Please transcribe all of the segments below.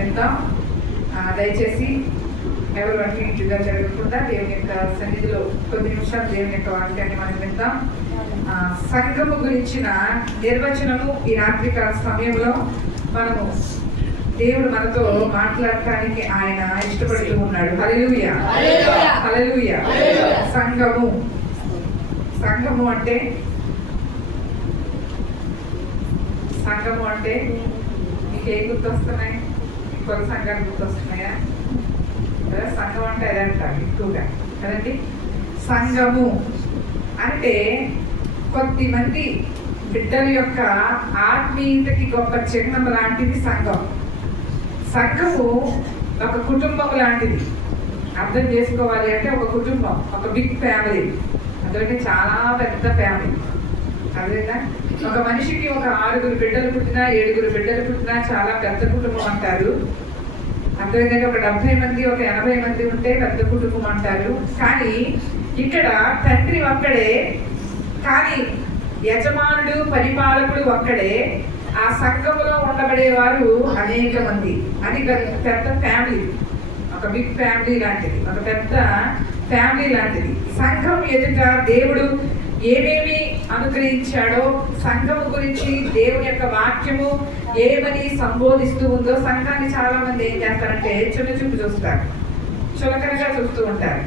విందాం. దయచేసి ఎవరు అన్ని ఇంటిగా జరగకుండా దేవుని యొక్క సన్నిధిలో కొద్ది నిమిషాలు దేవుని యొక్క వాక్యాన్ని మనం విందాం. సంఘము గురించిన నిర్వచనము ఈ రాత్రికాల సమయంలో మనము దేవుడు మనతో మాట్లాడటానికి ఆయన ఇష్టపడుతూ ఉన్నాడు. హల్లెలూయా, హల్లెలూయా. సంఘము అంటే మీకు ఏ గుర్తొస్తున్నాయి? కొన్ని సంఘాలు గుర్తొస్తున్నాయా? సంఘం అంటే అదంట ఎక్కువగా కదండి. సంఘము అంటే కొద్దిమంది బిడ్డల యొక్క ఆత్మీయతకి గొప్ప చిహ్నం లాంటిది సంఘం. సంఘము ఒక కుటుంబం లాంటిది. అర్థం చేసుకోవాలి అంటే ఒక కుటుంబం, ఒక బిగ్ ఫ్యామిలీ. అందుకంటే చాలా పెద్ద ఫ్యామిలీ. అదేనా, ఒక మనిషికి ఒక 6 బిడ్డలు పుట్టినా 7 బిడ్డలు పుట్టినా చాలా పెద్ద కుటుంబం అంటారు. అదేవిధంగా ఒక 70 మంది, ఒక 80 మంది ఉంటే పెద్ద కుటుంబం అంటారు. కానీ ఇక్కడ తండ్రి ఒక్కడే, కానీ యజమానుడు పరిపాలకుడు ఒక్కడే. ఆ సంఘములో ఉండబడేవారు అనేక మంది. అది పెద్ద ఫ్యామిలీ, ఒక బిగ్ ఫ్యామిలీ లాంటిది, ఒక పెద్ద ఫ్యామిలీ లాంటిది. సంఘం ఎదుట దేవుడు ఏమేమి అనుగ్రహించాడో, సంఘము గురించి దేవుని యొక్క వాక్యము ఏమని సంబోధిస్తూ ఉందో, సంఘాన్ని చాలా మంది ఏం చేస్తారంటే చిన్న చూపు చూస్తారు, చులకనగా చూస్తూ ఉంటారు,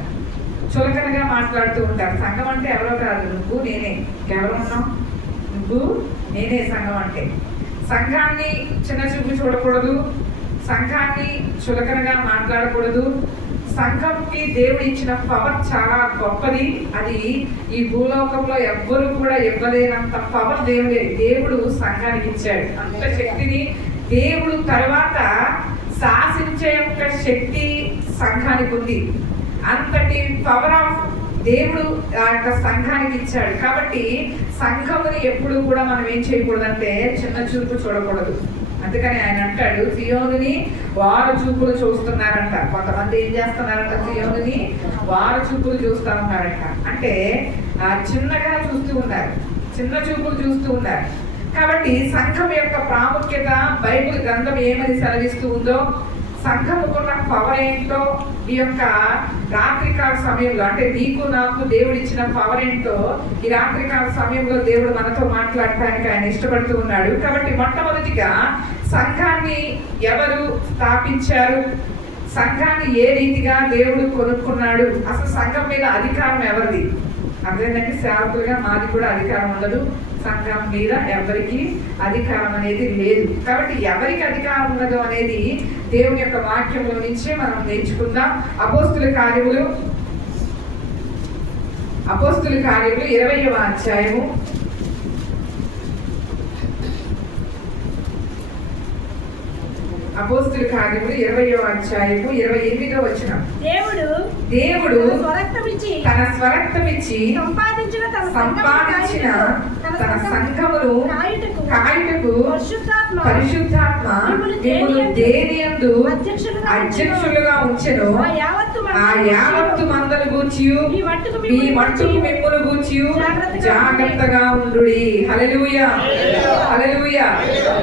చులకనగా మాట్లాడుతూ ఉంటారు. సంఘం అంటే ఎవరో కాదు, నువ్వు నేనే. ఎవరు ఉన్నావు? నువ్వు నేనే సంఘం అంటే. సంఘాన్ని చిన్న చూపు చూడకూడదు, సంఘాన్ని చులకనగా మాట్లాడకూడదు. సంఘంకి దేవుడు ఇచ్చిన పవర్ చాలా గొప్పది. అది ఈ భూలోకంలో ఎవ్వరూ కూడా ఇవ్వలేనంత పవర్ దేవుడు సంఘానికి ఇచ్చాడు. అంత శక్తిని దేవుడు తర్వాత శాసించే యొక్క శక్తి సంఘానికి ఉంది. అంతటి పవర్ ఆఫ్ దేవుడు ఆ యొక్క సంఘానికి ఇచ్చాడు. కాబట్టి సంఘముని ఎప్పుడు కూడా మనం ఏం చేయకూడదంటే చిన్న చూపు చూడకూడదు. అందుకని ఆయన అంటాడు, సియోనుని వారు చూపులు చూస్తున్నారంట. కొంతమంది ఏం చేస్తున్నారంట? సియోనుని వారు చూపులు చూస్తూ ఉన్నారంట. అంటే చిన్నగా చూస్తూ ఉన్నారు, చిన్న చూపులు చూస్తూ ఉన్నారు. కాబట్టి సంఘం యొక్క ప్రాముఖ్యత బైబిల్ గ్రంథం ఏమని సెలవిస్తూ ఉందో, సంఘముకున్న పవర్ ఏంటో ఈ యొక్క రాత్రికాల సమయంలో, అంటే నీకు నాకు దేవుడు ఇచ్చిన పవర్ ఏంటో ఈ రాత్రికాల సమయంలో దేవుడు మనతో మాట్లాడటానికి ఆయన ఇష్టపడుతూ ఉన్నాడు. కాబట్టి మొట్టమొదటిగా సంఘాన్ని ఎవరు స్థాపించారు, సంఘాన్ని ఏ రీతిగా దేవుడు కొనుక్కున్నాడు, అసలు సంఘం మీద అధికారం ఎవరిది? అదేంటంటే సేవకులుగా మాది కూడా అధికారం ఉండదు, సంఘం మీద ఎవరికి అధికారం అనేది లేదు. కాబట్టి ఎవరికి అధికారం ఉన్నదో అనేది దేవుని యొక్క వాక్యంలో నుంచే మనం నేర్చుకుందాం. అపోస్తుల కార్యములు 20వ అధ్యాయము 28వ వచనం. దేవుడు తన స్వరక్తమిచ్చి సంపాదించిన తన సంఘమును కాయుటకు పరిశుద్ధాత్మ మిమ్మును దేనియందు అధ్యక్షులుగా ఉంచెను. ఆ యావత్తు మందను గూర్చియు మీ మట్టుకు మిమ్మును గూర్చియు జాగ్రత్తగా ఉండుడి. హల్లెలూయా, హల్లెలూయా.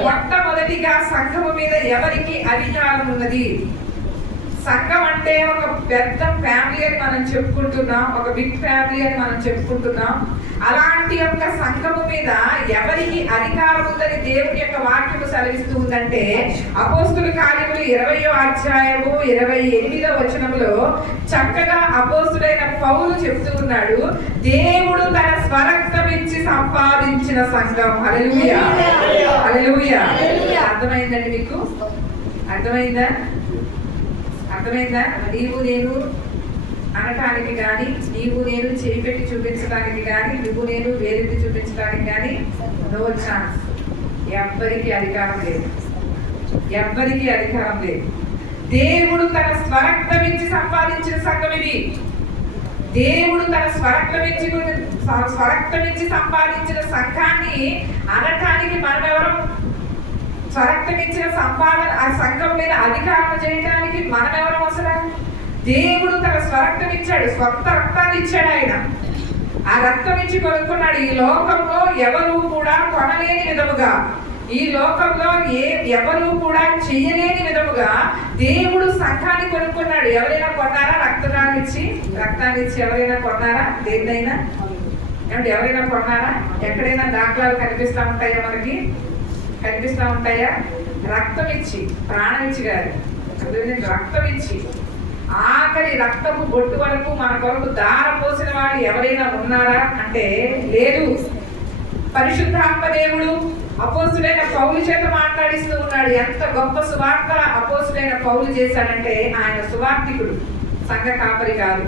మొట్టమొదటిగా సంఘము మీద ఎవరికి అధికారం ఉన్నది? సంఘం అంటే ఒక పెద్ద ఫ్యామిలీ అని మనం చెప్పుకుంటున్నాం, ఒక బిగ్ ఫ్యామిలీ అని మనం చెప్పుకుంటున్నాం. అలాంటి యొక్క సంఘము మీద ఎవరికి అధికారం ఉందని దేవుని యొక్క వాక్యము సెలవిస్తూ ఉందంటే, అపోస్తుల కార్యములు 20వ అధ్యాయము 28వ వచనంలో చక్కగా అపోస్తుడైన పౌలు చెప్తూ ఉన్నాడు, దేవుడు తన స్వరక్తమిచ్చి సంపాదించిన సంఘం. హల్లెలూయా, హల్లెలూయా. అర్థమైందండి మీకు? అర్థమైందా? నీవు నేను అనటానికి కానీ, నీవు నేను చేయి పెట్టి చూపించడానికి కానీ, నువ్వు నేను వేరెత్తి చూపించడానికి కానీ నో ఛాన్స్. ఎవ్వరికి అధికారం లేదు, ఎవ్వరికి అధికారం లేదు. దేవుడు తన స్వరక్తమిచ్చి సంపాదించిన సంఘం ఇది. దేవుడు తన స్వరక్తమిచ్చి సంపాదించిన సంఘాన్ని అనటానికి మనమెవరం? స్వరక్తమిచ్చిన సంపాదన ఆ సంఘం మీద అధికారం చేయడానికి మనమెవరం అసలు? దేవుడు తన స్వరక్తం ఇచ్చాడు, స్వంత రక్తాన్ని ఇచ్చాడు ఆయన. ఆ రక్తం ఇచ్చి కొనుక్కున్నాడు. ఈ లోకంలో ఎవరు కూడా కొనలేని విధముగా, ఈ లోకంలో ఎవరు కూడా చెయ్యలేని విధముగా విధముగా దేవుడు సంఘాన్ని కొనుక్కున్నాడు. ఎవరైనా కొన్నారా? రక్తాన్ని ఇచ్చి ఎవరైనా కొన్నారా? దేన్నైనా అంటే ఎవరైనా కొన్నారా? ఎక్కడైనా దాఖలాలు కనిపిస్తూ ఉంటాయా? మనకి కనిపిస్తూ ఉంటాయా? రక్తం ఇచ్చి, ప్రాణం ఇచ్చి కాదు, రక్తం ఇచ్చి ఆఖరి రక్తపు బొట్టు వరకు మన కొరకు దార పోసిన వాడు ఎవరైనా ఉన్నారా అంటే లేదు. పరిశుద్ధాత్మ దేవుడు అపోస్తుడైన పౌలు చేత మాట్లాడిస్తూ ఉన్నాడు. ఎంత గొప్ప సువార్త అపోస్తుడైన పౌలు చేశాడంటే ఆయన సువార్తికుడు, సంఘ కాపరి కాదు.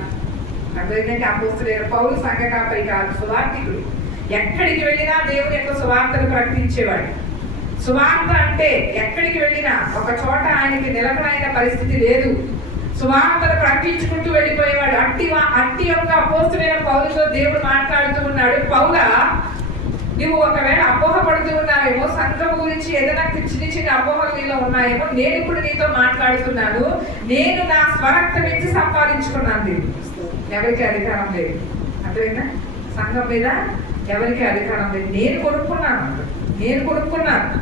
అర్థమైందంటే అపోస్తుడైన పౌలు సంఘ కాపరి కాదు, సువార్తికుడు. ఎక్కడికి వెళ్ళినా దేవుని యొక్క సువార్తను ప్రకటించేవాడు. సువార్త అంటే ఎక్కడికి వెళ్ళినా ఒక చోట ఆయనకి నిలకడైన పరిస్థితి లేదు, సువార్తను ప్రకటించుకుంటూ వెళ్ళిపోయేవాడు. అట్టి యొక్క అపోస్తుడైన పౌలుతో దేవుడు మాట్లాడుతూ ఉన్నాడు, పౌలా నువ్వు ఒకవేళ అపోహపడుతూ ఉన్నావేమో, సంఘం గురించి ఏదైనా చిన్న చిన్న అపోహలు నీలో ఉన్నాయేమో, నేను ఇప్పుడు నీతో మాట్లాడుతున్నాను. నేను నా స్వరక్తం ఇచ్చి సంపాదించుకున్నాను. ఎవరికి అధికారం లేదు. అర్థమైందా? సంఘం మీద ఎవరికి అధికారం లేదు. నేను కొనుక్కున్నాను,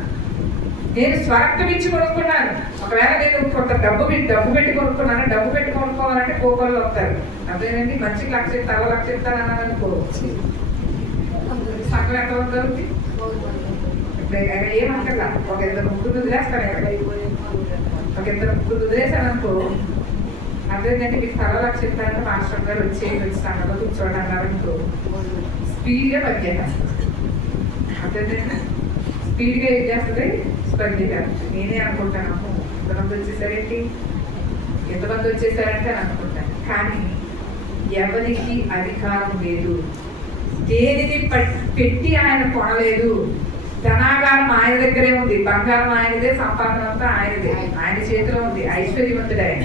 నేను స్వరక్తం ఇచ్చి కొనుక్కున్నాను. ఒకవేళ నేను కొంత డబ్బు పెట్టి కొనుక్కున్నాను, డబ్బు పెట్టి కొనుక్కోవాలంటే కోపంలో వస్తారు. అదేనండి, మంచికి లక్ష ఇస్తారు, లక్ష ఇస్తారన్నాను అనుకో, సంఘం ఎంత దొరుకుతుంది? ఏమంటారా? ఒక ఇద్దరు ముగ్గురు వదిలేస్తారు. ఒక ఇద్దరు ముగ్గురు వదిలేసాను అనుకో, అదేంటంటే మీకు తల లక్ష ఇస్తారంటే మాస్టర్ గారు వచ్చి సంఘంలో కూర్చోండి అన్నారనుకో, స్పీడ్గా పనిచేస్తారు. అదేంటంటే స్పీడ్గా ఏం చేస్తుంది? స్పందిగా. నేనే అనుకుంటాను, ఎంతమంది వచ్చేసారంటే అని అనుకుంటాను. కానీ ఎవరికి అధికారం లేదు. దేనిని పెట్టి ఆయన కొనలేదు. ధనాగారం ఆయన దగ్గరే ఉంది, బంగారం ఆయనదే, సంపాదన అంతా ఆయనదే, ఆయన చేతిలో ఉంది. ఐశ్వర్యవంతుడు ఆయన.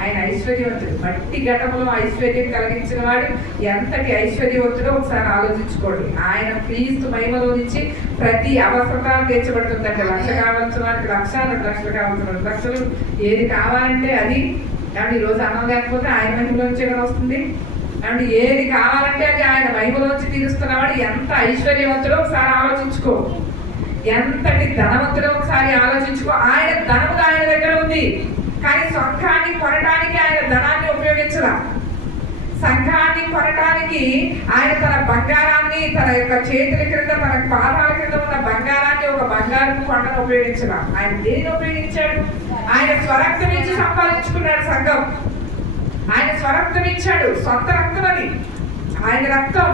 ఆయన ఐశ్వర్యవంతుడు. మట్టి ఘటములో ఐశ్వర్యం కలిగించిన వాడు ఎంతటి ఐశ్వర్యవంతుడో ఒకసారి ఆలోచించుకోండి. ఆయన క్రీస్తు మహిమలో నుంచి ప్రతి అవసరత తీర్చబడుతుందంటే, లక్ష కావాల్సిన వారికి లక్ష, 2 లక్షలు కావాల్సిన 2 లక్షలు, ఏది కావాలంటే అది. కాబట్టి ఈరోజు అన్నం లేకపోతే ఆయన మహిమలోంచే కదా వస్తుంది. అంటే ఏది కావాలంటే అది ఆయన మహిమలోంచి తీరుస్తున్నవాడు ఎంత ఐశ్వర్యవంతుడో ఒకసారి ఆలోచించుకో. ఎంతటి ధనవంతుడో ఒకసారి ఆలోచించుకో. ఆయన ధనము ఆయన దగ్గర ఉంది, కానీ సంఘాన్ని కొనడానికి ఆయన ధనాన్ని ఉపయోగించలా. సంఘాన్ని కొనడానికి ఆయన తన బంగారాన్ని, తన యొక్క చేతుల క్రింద, తన పాదాల క్రింద ఉన్న బంగారాన్ని, ఒక బంగారం కొండను ఉపయోగించలా. ఆయన దేనిని ఉపయోగించాడు? ఆయన స్వరక్తం ఇచ్చి సంపాదించుకున్నాడు సంఘం. ఆయన స్వరక్తం ఇచ్చాడు, సొంత రక్తం అది, ఆయన రక్తం.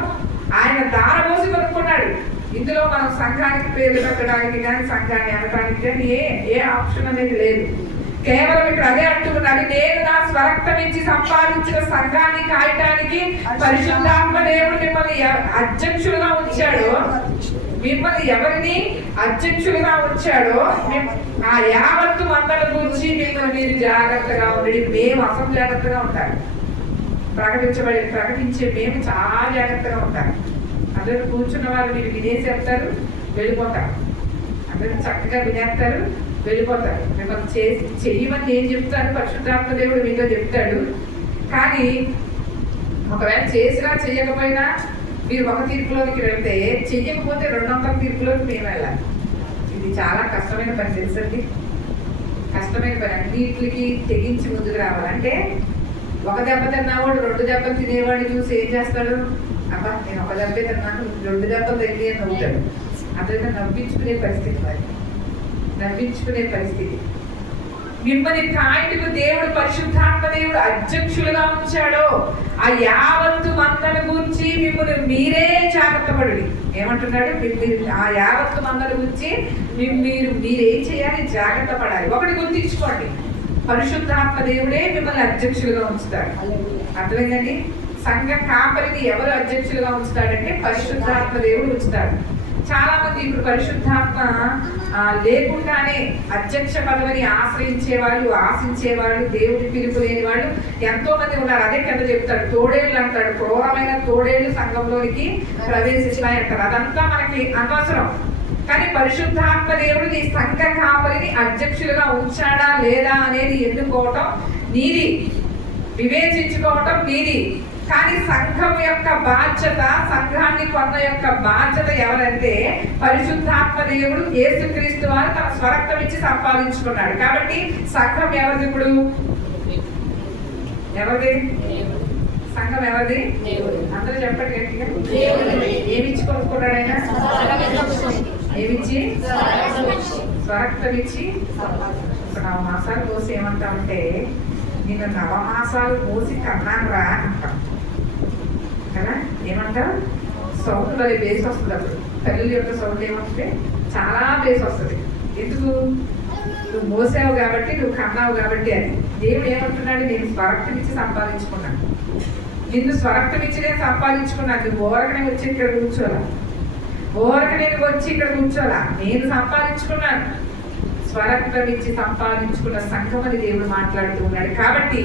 ఆయన దారబోసి కొనుక్కున్నాడు. ఇందులో మనం సంఘానికి పేర్లు పెట్టడానికి కానీ, సంఘాన్ని అనడానికి కానీ ఏ ఆప్షన్ అనేది లేదు. కేవలం ఇక్కడ అదే అంటున్నాడు, నేను నా స్వరక్తం ఇచ్చి సంపాదించిన సంఘాన్ని కాయటానికి పరిశుద్ధాత్మ దేవుడు మిమ్మల్ని అధ్యక్షులుగా ఉంచాడు. మిమ్మల్ని ఎవరిని అధ్యక్షులుగా ఉంచాడో ఆ యావత్తు మందల గురించి మిమ్మల్ని మీరు జాగ్రత్తగా ఉండండి. మేము అసలు జాగ్రత్తగా ఉంటాం. ప్రకటించే మేము చాలా జాగ్రత్తగా ఉంటాం. అందరూ కూర్చున్న వాళ్ళు మీరు వినేసి చెప్తారు, వెళ్ళిపోతారు. అందరూ చక్కగా వినేస్తారు, వెళ్ళిపోతారు. మిమ్మల్ని చెయ్యమని నేను చెప్తాను, పరిశుద్ధాత్మ దేవుడు మీతో చెప్తాడు. కానీ ఒకవేళ చేసినా చెయ్యకపోయినా మీరు ఒక తీర్పులోనికి వెళ్తే, చెయ్యకపోతే 200 తీర్పులోకి మేము వెళ్ళాలి. ఇది చాలా కష్టమైన పని, తెలుసండి. కష్టమైన పని. అన్నిటికి తెగించి ముందుకు రావాలంటే, ఒక దెబ్బ తిన్నవాడు 2 దెబ్బలు తినేవాడిని చూసి ఏం చేస్తాడు? అబ్బా నేను ఒక దెబ్బే తిన్నాను, 2 దెబ్బలు తగ్గి అని నవ్వుతాడు. అట్లయితే నవ్వించుకునే పరిస్థితి, మరి నవ్వించుకునే పరిస్థితి. మిమ్మల్ని కాయటకు దేవుడు, పరిశుద్ధాత్మ దేవుడు అధ్యక్షులుగా ఉంచాడో ఆ యావత్తు మందల గురించి మిమ్మల్ని మీరే జాగ్రత్త పడండి. ఏమంటున్నాడు? ఆ యావత్తు మందల గురించి మీరేం చేయాలి? జాగ్రత్త పడాలి. ఒకటి గుర్తించుకోండి, పరిశుద్ధాత్మ దేవుడే మిమ్మల్ని అధ్యక్షులుగా ఉంచుతాడు. అర్థమైందండి? సంఘ కాపరిని ఎవరు అధ్యక్షులుగా ఉంచుతాడంటే పరిశుద్ధాత్మ దేవుడు ఉంచుతాడు. చాలా మంది ఇప్పుడు పరిశుద్ధాత్మ లేకుండానే అధ్యక్ష పదవిని ఆశించేవాళ్ళు, దేవుడి పిలుపు లేని వాళ్ళు ఎంతో మంది ఉన్నారు. అదే కింద చెప్తాడు, తోడేళ్ళు అంటాడు. క్రూరమైన తోడేళ్ళు సంఘంలోనికి ప్రవేశిస్తాయంటారు. అదంతా మనకి అనవసరం. కానీ పరిశుద్ధాత్మ దేవుడు నీ సంఘ కాపరిని అధ్యక్షులుగా ఉంచాడా లేదా అనేది ఎన్నుకోవటం నీది, వివేచించుకోవటం నీది. కానీ సంఘం యొక్క బాధ్యత, సంఘాన్ని కొన్న యొక్క బాధ్యత ఎవరంటే పరిశుద్ధాత్మ దేవుడు యేసుక్రీస్తు వారు తన స్వరక్తం ఇచ్చి సంపాదించుకున్నాడు. కాబట్టి సంఘం ఎవరిది? ఇప్పుడు ఎవరిది? సంఘం ఎవరిది? అందరూ చెప్పండి గట్టిగా. ఏమిచ్చి కొనుక్కున్నాడు ఆయన? ఏమిచ్చి? స్వరక్తం ఇచ్చి. 9 మాసాలు పోసి ఏమంటామంటే, నేను 9 మాసాలు పోసి కన్నాను రా అంటాం కదా. ఏమంటావు? సౌండ్ మరి బేస్ వస్తుంది. అప్పుడు తల్లి యొక్క సౌండ్ ఏమొస్తే చాలా బేస్ వస్తుంది. ఎందుకు? నువ్వు మోసావు కాబట్టి, నువ్వు కన్నావు కాబట్టి. అని దేవుడు ఏమంటున్నాడు? నేను స్వరక్తం ఇచ్చి సంపాదించుకున్నాను. నిన్ను స్వరక్తం ఇచ్చి నేను సంపాదించుకున్నాను. నువ్వు ఓరకనే వచ్చి ఇక్కడ కూర్చోలా, ఓరకనే వచ్చి ఇక్కడ కూర్చోలా, నేను సంపాదించుకున్నాను. స్వరక్తం ఇచ్చి సంపాదించుకున్న సంఘం అని దేవుడు మాట్లాడుతూ ఉన్నాడు. కాబట్టి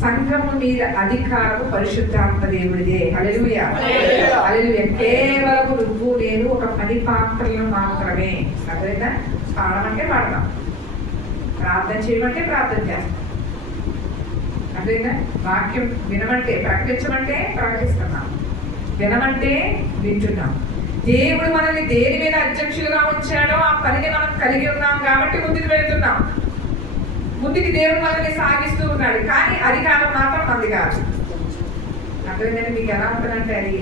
సంఘము మీద అధికారము పరిశుద్ధాత్మ దేవుడిదే. హల్లెలూయా, హల్లెలూయా. కేవలం నువ్వు నేను ఒక పని పాత్రలను మాత్రమే. అదేనా? పాడమంటే పాడతాం, ప్రార్థన చేయమంటే ప్రార్థన చేస్తాం. అదేనా? వాక్యం వినమంటే, ప్రకటించమంటే ప్రకటిస్తున్నాం, వినమంటే వింటున్నాం. దేవుడు మనల్ని దేని మీద అధ్యక్షులుగా ఉంచాడో ఆ పనిని మనం కలిగి ఉన్నాం కాబట్టి ముందుకు వెళ్తున్నాం. ముందుకు దేవుడు మనల్ని సాగిస్తూ ఉన్నాడు. కానీ అధికారం మాత్రం మంది కాదు. అర్థమైందంటే మీకు ఎలా ఉంటుందంటే, అది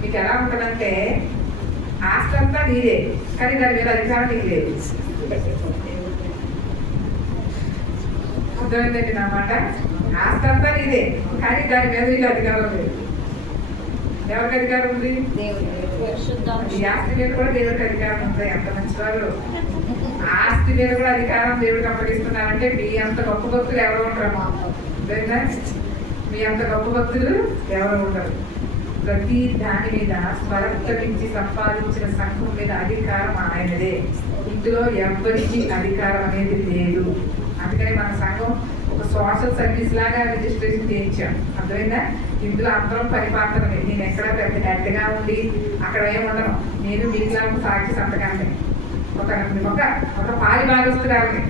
మీకు ఎలా ఉంటుందంటే ఆస్తి అంతా నీదే, కానీ దాని మీద అధికారం నీకు లేదు. అర్థమైందండి నా మాట? ఆస్తి అంతా నీదే, కానీ దాని మీద నీకు అధికారం లేదు. ఎవరికి అధికారం ఉంది? ఈ ఆస్తి మీద కూడా దేవుడికి అధికారం ఉంది. ఎంత మంచి వారు! ఆస్తి మీద కూడా అధికారం దేవుడికి అప్పగిస్తున్నారంటే మీ అంత గొప్ప భక్తులు ఎవరు ఉంటారమ్మా? మీ అంత గొప్ప భక్తులు ఎవరు ఉండరు. ప్రతి దాని మీద స్వరక్తమించి సంపాదించిన సంఘం మీద అధికారం ఆయనదే. ఇందులో ఎవరికి అధికారం అనేది లేదు. అందుకని మన సంఘం ఒక సోషల్ సర్వీస్ లాగా రిజిస్ట్రేషన్ చేయించాం. అర్థమైందా? ఇందులో అందరం పరిపాలనమే. నేను ఎక్కడ పెద్ద హెడ్గా ఉండి అక్కడ ఏముండను. నేను మీకులా సాక్షి సంతకాన్ని ఒక పాలి భాగస్తురాలని,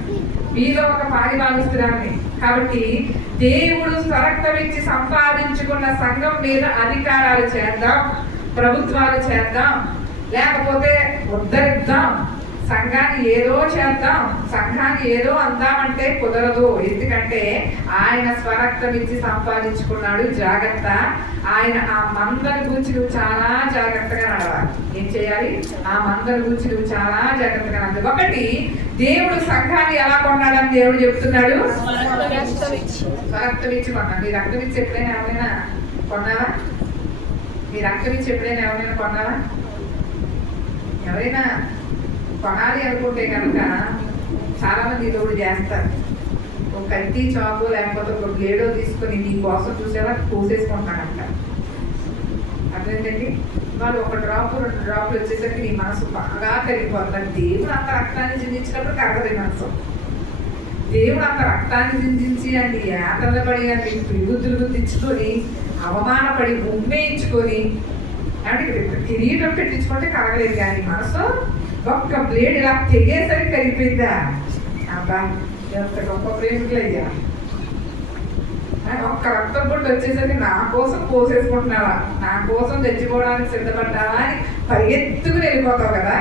మీలో ఒక పాలి భాగస్తురాలని. కాబట్టి దేవుడు స్వరక్తమిచ్చి సంపాదించుకున్న సంఘం మీద అధికారాలు చేద్దాం, ప్రభుత్వాలు చేద్దాం, లేకపోతే ఉద్ధరిద్దాం, సంఘాన్ని ఏదో చేద్దాం, సంఘాన్ని ఏదో అందామంటే కుదరదు. ఎందుకంటే ఆయన స్వరక్తం ఇచ్చి సంపాదించుకున్నాడు. జాగ్రత్త. ఆయన ఆ మందరి గురించి నువ్వు చాలా జాగ్రత్తగా నడవాలి. ఏం చేయాలి? ఆ మందరి గురించి నువ్వు చాలా జాగ్రత్తగా నడవాలి. ఒకటి, దేవుడు సంఘాన్ని ఎలా కొన్నాడని దేవుడు చెప్తున్నాడు. స్వరక్తం ఇచ్చి కొన్నాడు. నీ రక్తం ఇచ్చి ఎప్పుడైనా ఎవరైనా కొన్నావా? నీ రక్తం ఇచ్చి ఎప్పుడైనా ఎవరైనా కొన్నావా? ఎవరైనా కొనాలి అనుకుంటే కనుక చాలా మంది తోడు చేస్తారు. ఒక కత్తి, చాకు, లేకపోతే ఒక బ్లేడో తీసుకొని నీ కోసం చూసేలా కోసేసుకుంటాడంట. అర్థమైందండి? వాళ్ళు ఒక డ్రాప్, 2 డ్రాప్లు వచ్చేసరికి నీ మనసు బాగా కరిగిపోతుంది. దేవుడు అంత రక్తాన్ని చిందించినప్పుడు కరగదు మనసు. దేవుడు అంత రక్తాన్ని చిందించి అని యాతన పడి అని పిలుగుతులు తెచ్చుకొని అవమానపడి ఉమ్మేయించుకొని అంటే కిరీటం పెట్టించుకుంటే కరగలేదు. కానీ మనసు ఒక్క బ్లేడ్ ఇలా తెగేసరికి కరిగిపోయిందా? అబ్బా, ఎంత గొప్ప ప్రేమికులయ్యా! ఒక్క రక్తం పొట్టు వచ్చేసరికి నా కోసం పోసేసుకుంటున్నావా, నా కోసం తెచ్చుకోవడానికి సిద్ధపడ్డావా అని పరిగెత్తుకుని వెళ్ళిపోతావు కదా.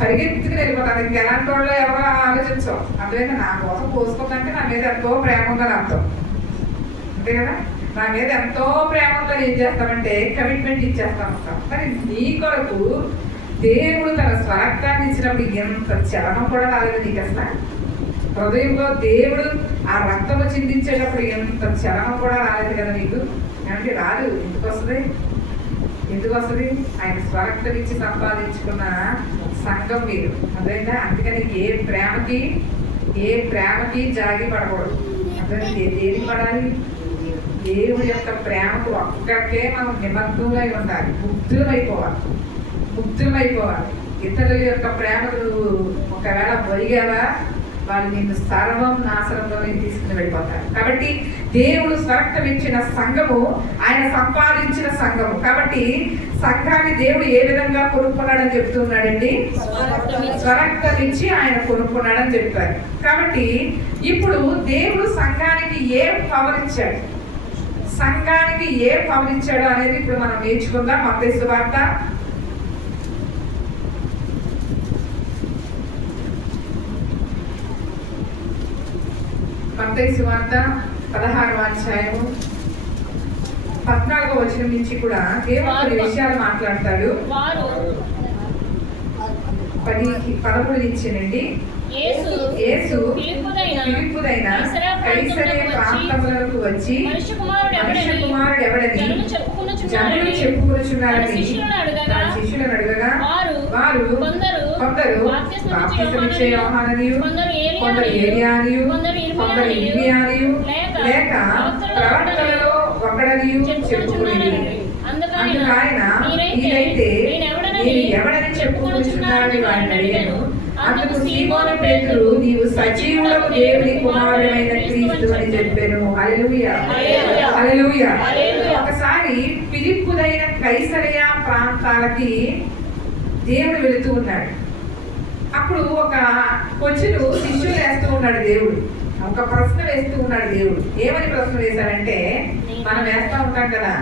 పరిగెత్తుకుని వెళ్ళిపోతావు. ఇంకెలాంటి వాళ్ళు ఎవరో ఆలోచించవు. అందువల్ల నా కోసం పోసుకుందంటే నా మీద ఎంతో ప్రేమ ఉందని అర్థం. అంతే కదా? నా మీద ఎంతో ప్రేమ ఉందని ఏం చేస్తామంటే కమిట్మెంట్ ఇచ్చేస్తామంటాం. మరి నీ కొరకు దేవుడు తన స్వరక్తాన్ని ఇచ్చినప్పుడు ఎంత చలనం కూడా రాలేదు నీకు అసలు. హృదయంలో దేవుడు ఆ రక్తము చిందించేటప్పుడు ఎంత చలనం కూడా రాలేదు కదా నీకు. అంటే రాదు. ఎందుకు వస్తుంది? ఎందుకు వస్తుంది? ఆయన స్వరక్తం ఇచ్చి సంపాదించుకున్న సంఘం మీరు. అదేంటా? అందుకని ఏ ప్రేమకి జాగి పడకూడదు. అందుకని దేనికి పడాలి? దేవుడి యొక్క ప్రేమకు ఒక్కరికే మనం నిమగ్నమై ఉండాలి. ముగ్ధులమైపోవాలి. ఇతరుల యొక్క ప్రేమకు ఒకవేళ ఒరిగావా, వాళ్ళు నిన్ను సర్వం నాశనంలోనే తీసుకుని వెళ్ళిపోతారు. కాబట్టి దేవుడు స్వరక్తం ఇచ్చిన సంఘము ఆయన సంపాదించిన సంఘము. కాబట్టి సంఘాన్ని దేవుడు ఏ విధంగా కొనుక్కున్నాడని చెప్తున్నాడండి? స్వరక్తం ఇచ్చి ఆయన కొనుక్కున్నాడని చెప్పారు. కాబట్టి ఇప్పుడు దేవుడు సంఘానికి ఏ పవర్ ఇచ్చాడు? సంఘానికి ఏ పవర్ ఇచ్చాడో అనేది ఇప్పుడు మనం నేర్చుకుందాం. మత్తయి సువార్త 16వ అధ్యాయము 14వ వచనం నుంచి కూడా దేవుడు కొన్ని విషయాలు మాట్లాడతాడు. 13 ఇచ్చానండి. యేసు ఫిలిప్పుదైన కైసరయ ప్రాంతములకు వచ్చి మనుష్య కుమారుడు ఎవడని జనులు చెప్పుకొనుచున్నారని తన శిష్యులను అడగగా వారు కొందరు బాప్తిసమిచ్చే యోహాననియు, కొందరు ఏలియానియు, కొందరు ఇర్మియానియు లేక ప్రవక్తలలో ఒకడనియు చెప్పుకొనిరి. అందుకు ఆయన, మీరైతే మీరు ఎవడని చెప్పుకొనుచున్నారని వారిని అడిగాను. అందుకు సీమోను పేతురు, నీవు సజీవులకు దేవుని కుమారుడైన క్రీస్తు అని చెప్పాను. హల్లెలూయా, హల్లెలూయా. ఒకసారి ఫిలిప్పుదైన కైసరయ ప్రాంతాలకి దేవుడు వెళుతూ ఉన్నాడు. అప్పుడు ఒక క్వశ్చన్ శిష్యులు వేస్తూ ఉన్నాడు దేవుడు. ఒక ప్రశ్న వేస్తూ ఉన్నాడు దేవుడు. ఏమని ప్రశ్న వేశాడంటే, మనం వేస్తూ ఉంటాం కదా,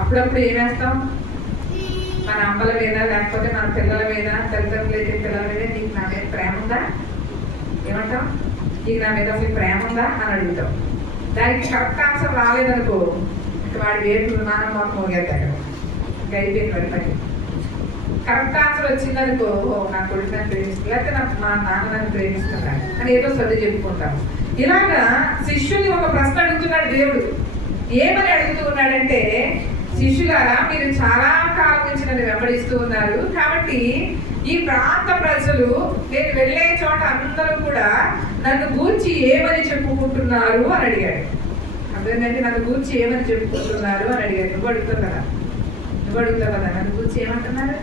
అప్పుడప్పుడు ఏం వేస్తాం? మన అమ్మల మీద, లేకపోతే మన పిల్లల మీద, తల్లిదండ్రులు అయితే పిల్లల మీద, నీకు నా మీద ప్రేమ ఉందా? ఏమంటాం? నీకు నా మీద అసలు ప్రేమ ఉందా అని అడుగుతాం. దానికి కరెక్ట్ ఆన్సర్ రాలేదనుకో, వాడి వేరు విమానం మాకు మోగేద్దాడు, అయిపోయింది వాడి పని. కరెక్ట్ ఆన్సర్ వచ్చిందనుకో, నా కొడుకు నన్ను ప్రేమిస్తుంది, లేకపోతే మా నాన్న నన్ను ప్రేమిస్తున్నాడు అని ఏదో సర్ది చెప్పుకుంటాం. ఇలాగా శిష్యుని ఒక ప్రశ్న అడుగుతున్నాడు దేవుడు. ఏమని అడుగుతూ ఉన్నాడంటే, శిష్యులారా, మీరు చాలా కాలం నుంచి నన్ను వెంబడిస్తూ ఉన్నారు, కాబట్టి ఈ ప్రాంత ప్రజలు నేను వెళ్ళే చోట అందరూ కూడా నన్ను గూర్చి ఏమని చెప్పుకుంటున్నారు అని అడిగాడు. అర్థమైందంటే, నన్ను గూర్చి ఏమని చెప్పుకుంటున్నారు అని అడిగాడు. నువ్వు అడుగుతావు కదా, నన్ను గూర్చి ఏమంటున్నారు?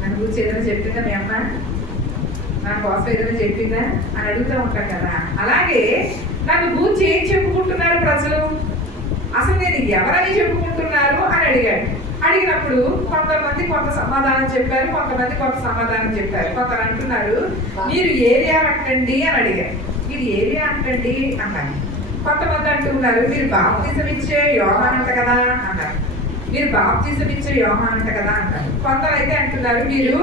నన్ను గూర్చి ఏదైనా చెప్పిందా మీ అమ్మ? నా కోసం ఏదైనా చెప్పిందా అని అడుగుతూ ఉంటాం కదా. అలాగే నన్ను గూర్చి ఏం చెప్పుకుంటున్నారు ప్రజలు, అసలు నేను ఎవరని చెప్పుకుంటున్నారు అని అడిగాడు. అడిగినప్పుడు కొంతమంది కొంత సమాధానం చెప్పారు, కొంతమంది కొంత సమాధానం చెప్పారు. కొందరు అంటున్నారు, మీరు ఏరియా అంటండి అని అడిగారు. మీరు ఏరియా అంటండి అన్నారు. కొంతమంది అంటున్నారు, మీరు బాప్తిజం ఇచ్చే యోహాన్ అంట కదా అన్నారు. మీరు బాప్తిజం ఇచ్చే యోహాన్ అంట కదా అంటారు. కొందరు అయితే అంటున్నారు, మీరు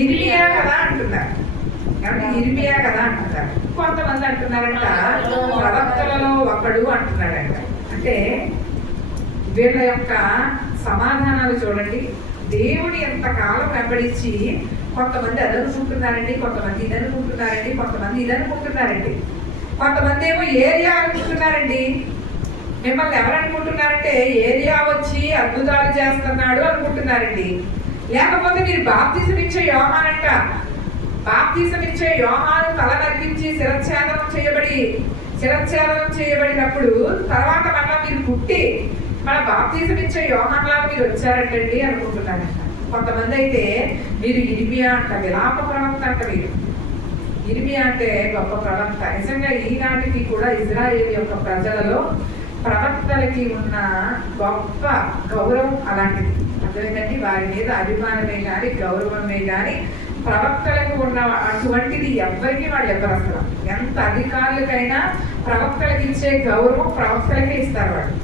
ఇర్మియా కదా అంటున్నారు. ఇర్మియా కదా అంటున్నారు. కొంతమంది అంటున్నారంట, ప్రవక్తలలో ఒకడు అంటున్నాడంట. అంటే వీళ్ళ యొక్క సమాధానాలు చూడండి. దేవుని ఎంతకాలం వెంబడించి కొంతమంది అదనుకుంటున్నారండి, కొంతమంది ఇదనుకుంటున్నారండి, కొంతమంది ఇదనుకుంటున్నారండి. కొంతమంది ఏమో ఏరియా అనుకుంటున్నారండి. మిమ్మల్ని ఎవరు అనుకుంటున్నారంటే, ఏరియా వచ్చి అద్భుతాలు చేస్తున్నాడు అనుకుంటున్నారండి. లేకపోతే మీరు బాప్తిజం ఇచ్చే యోహాన్ అంట. బాప్తిజం ఇచ్చే యోహాను తల నరికించి శిరచ్ఛేదనం చేయబడినప్పుడు తర్వాత మళ్ళీ మీరు పుట్టి మన బాప్తిజం ఇచ్చే యోహాన్లాగా మీరు వచ్చారంటండి అనుకుంటున్నారంట. కొంతమంది అయితే మీరు ఇర్మియా అంట, విలాప ప్రవక్త అంట. మీరు ఇర్మియా అంటే గొప్ప ప్రవక్త. నిజంగా ఈనాటికి కూడా ఇజ్రాయేల్ యొక్క ప్రజలలో ప్రవక్తలకి ఉన్న గొప్ప గౌరవం అలాంటిది. అర్థమైందండి? వారి మీద అభిమానమే కానీ, గౌరవమే కానీ ప్రవక్తలకు ఉన్న అటువంటిది ఎవ్వరికి వాళ్ళు ఎవ్వరు. అసలు ఎంత అధికారులకైనా ప్రవక్తలకు ఇచ్చే గౌరవం ప్రవక్తలకే ఇస్తారు. వాళ్ళు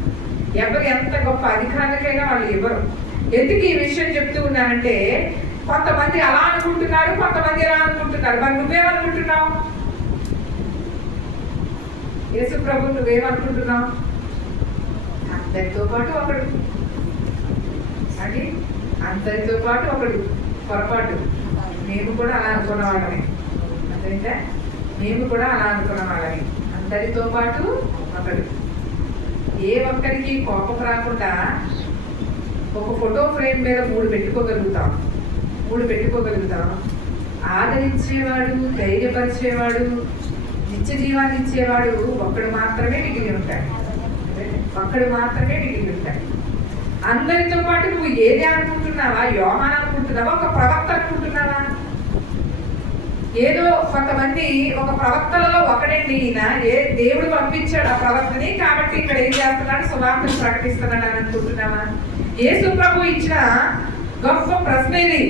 ఎవరు ఎంత గొప్ప అధికారులకైనా వాళ్ళు ఇవ్వరు. ఎందుకు ఈ విషయం చెప్తూ ఉన్నానంటే, కొంతమంది అలా అనుకుంటున్నారు, కొంతమంది ఎలా అనుకుంటున్నారు. మరి నువ్వేమనుకుంటున్నావు? యేసు ప్రభు నువ్వేమనుకుంటున్నావు? అందరితో పాటు ఒకడు అండి, అందరితో పాటు ఒకడు. పొరపాటు. మేము కూడా అలా అనుకున్న వాళ్ళని. అర్థమైందా? మేము కూడా అలా అనుకున్న వాళ్ళని. అందరితో పాటు ఒకడు. ఏ ఒక్కరికి కోపం రాకుండా ఒక ఫోటో ఫ్రేమ్ మీద 3 పెట్టుకోగలుగుతాం. ఆదరించేవాడు, ధైర్యపరిచేవాడు, నిత్య జీవాన్ని ఇచ్చేవాడు ఒక్కడు మాత్రమే మిగిలి ఉంటాడు. అందరితో పాటు నువ్వు ఏది అనుకుంటున్నావా? యోహాన్ అనుకుంటున్నావా? ఒక ప్రవక్త అనుకుంటున్నావా? ఏదో కొంతమంది ఒక ప్రవక్తలలో ఒకడండి ఈయన, దేవుడు పంపించాడు ఆ ప్రవక్తని, కాబట్టి ఇక్కడ ఏం చేస్తున్నాడు? సువార్తను ప్రకటిస్తున్నాడు అని అనుకుంటున్నావా? యేసు ప్రభు ఇచ్చిన గొప్ప ప్రశ్న ఇది.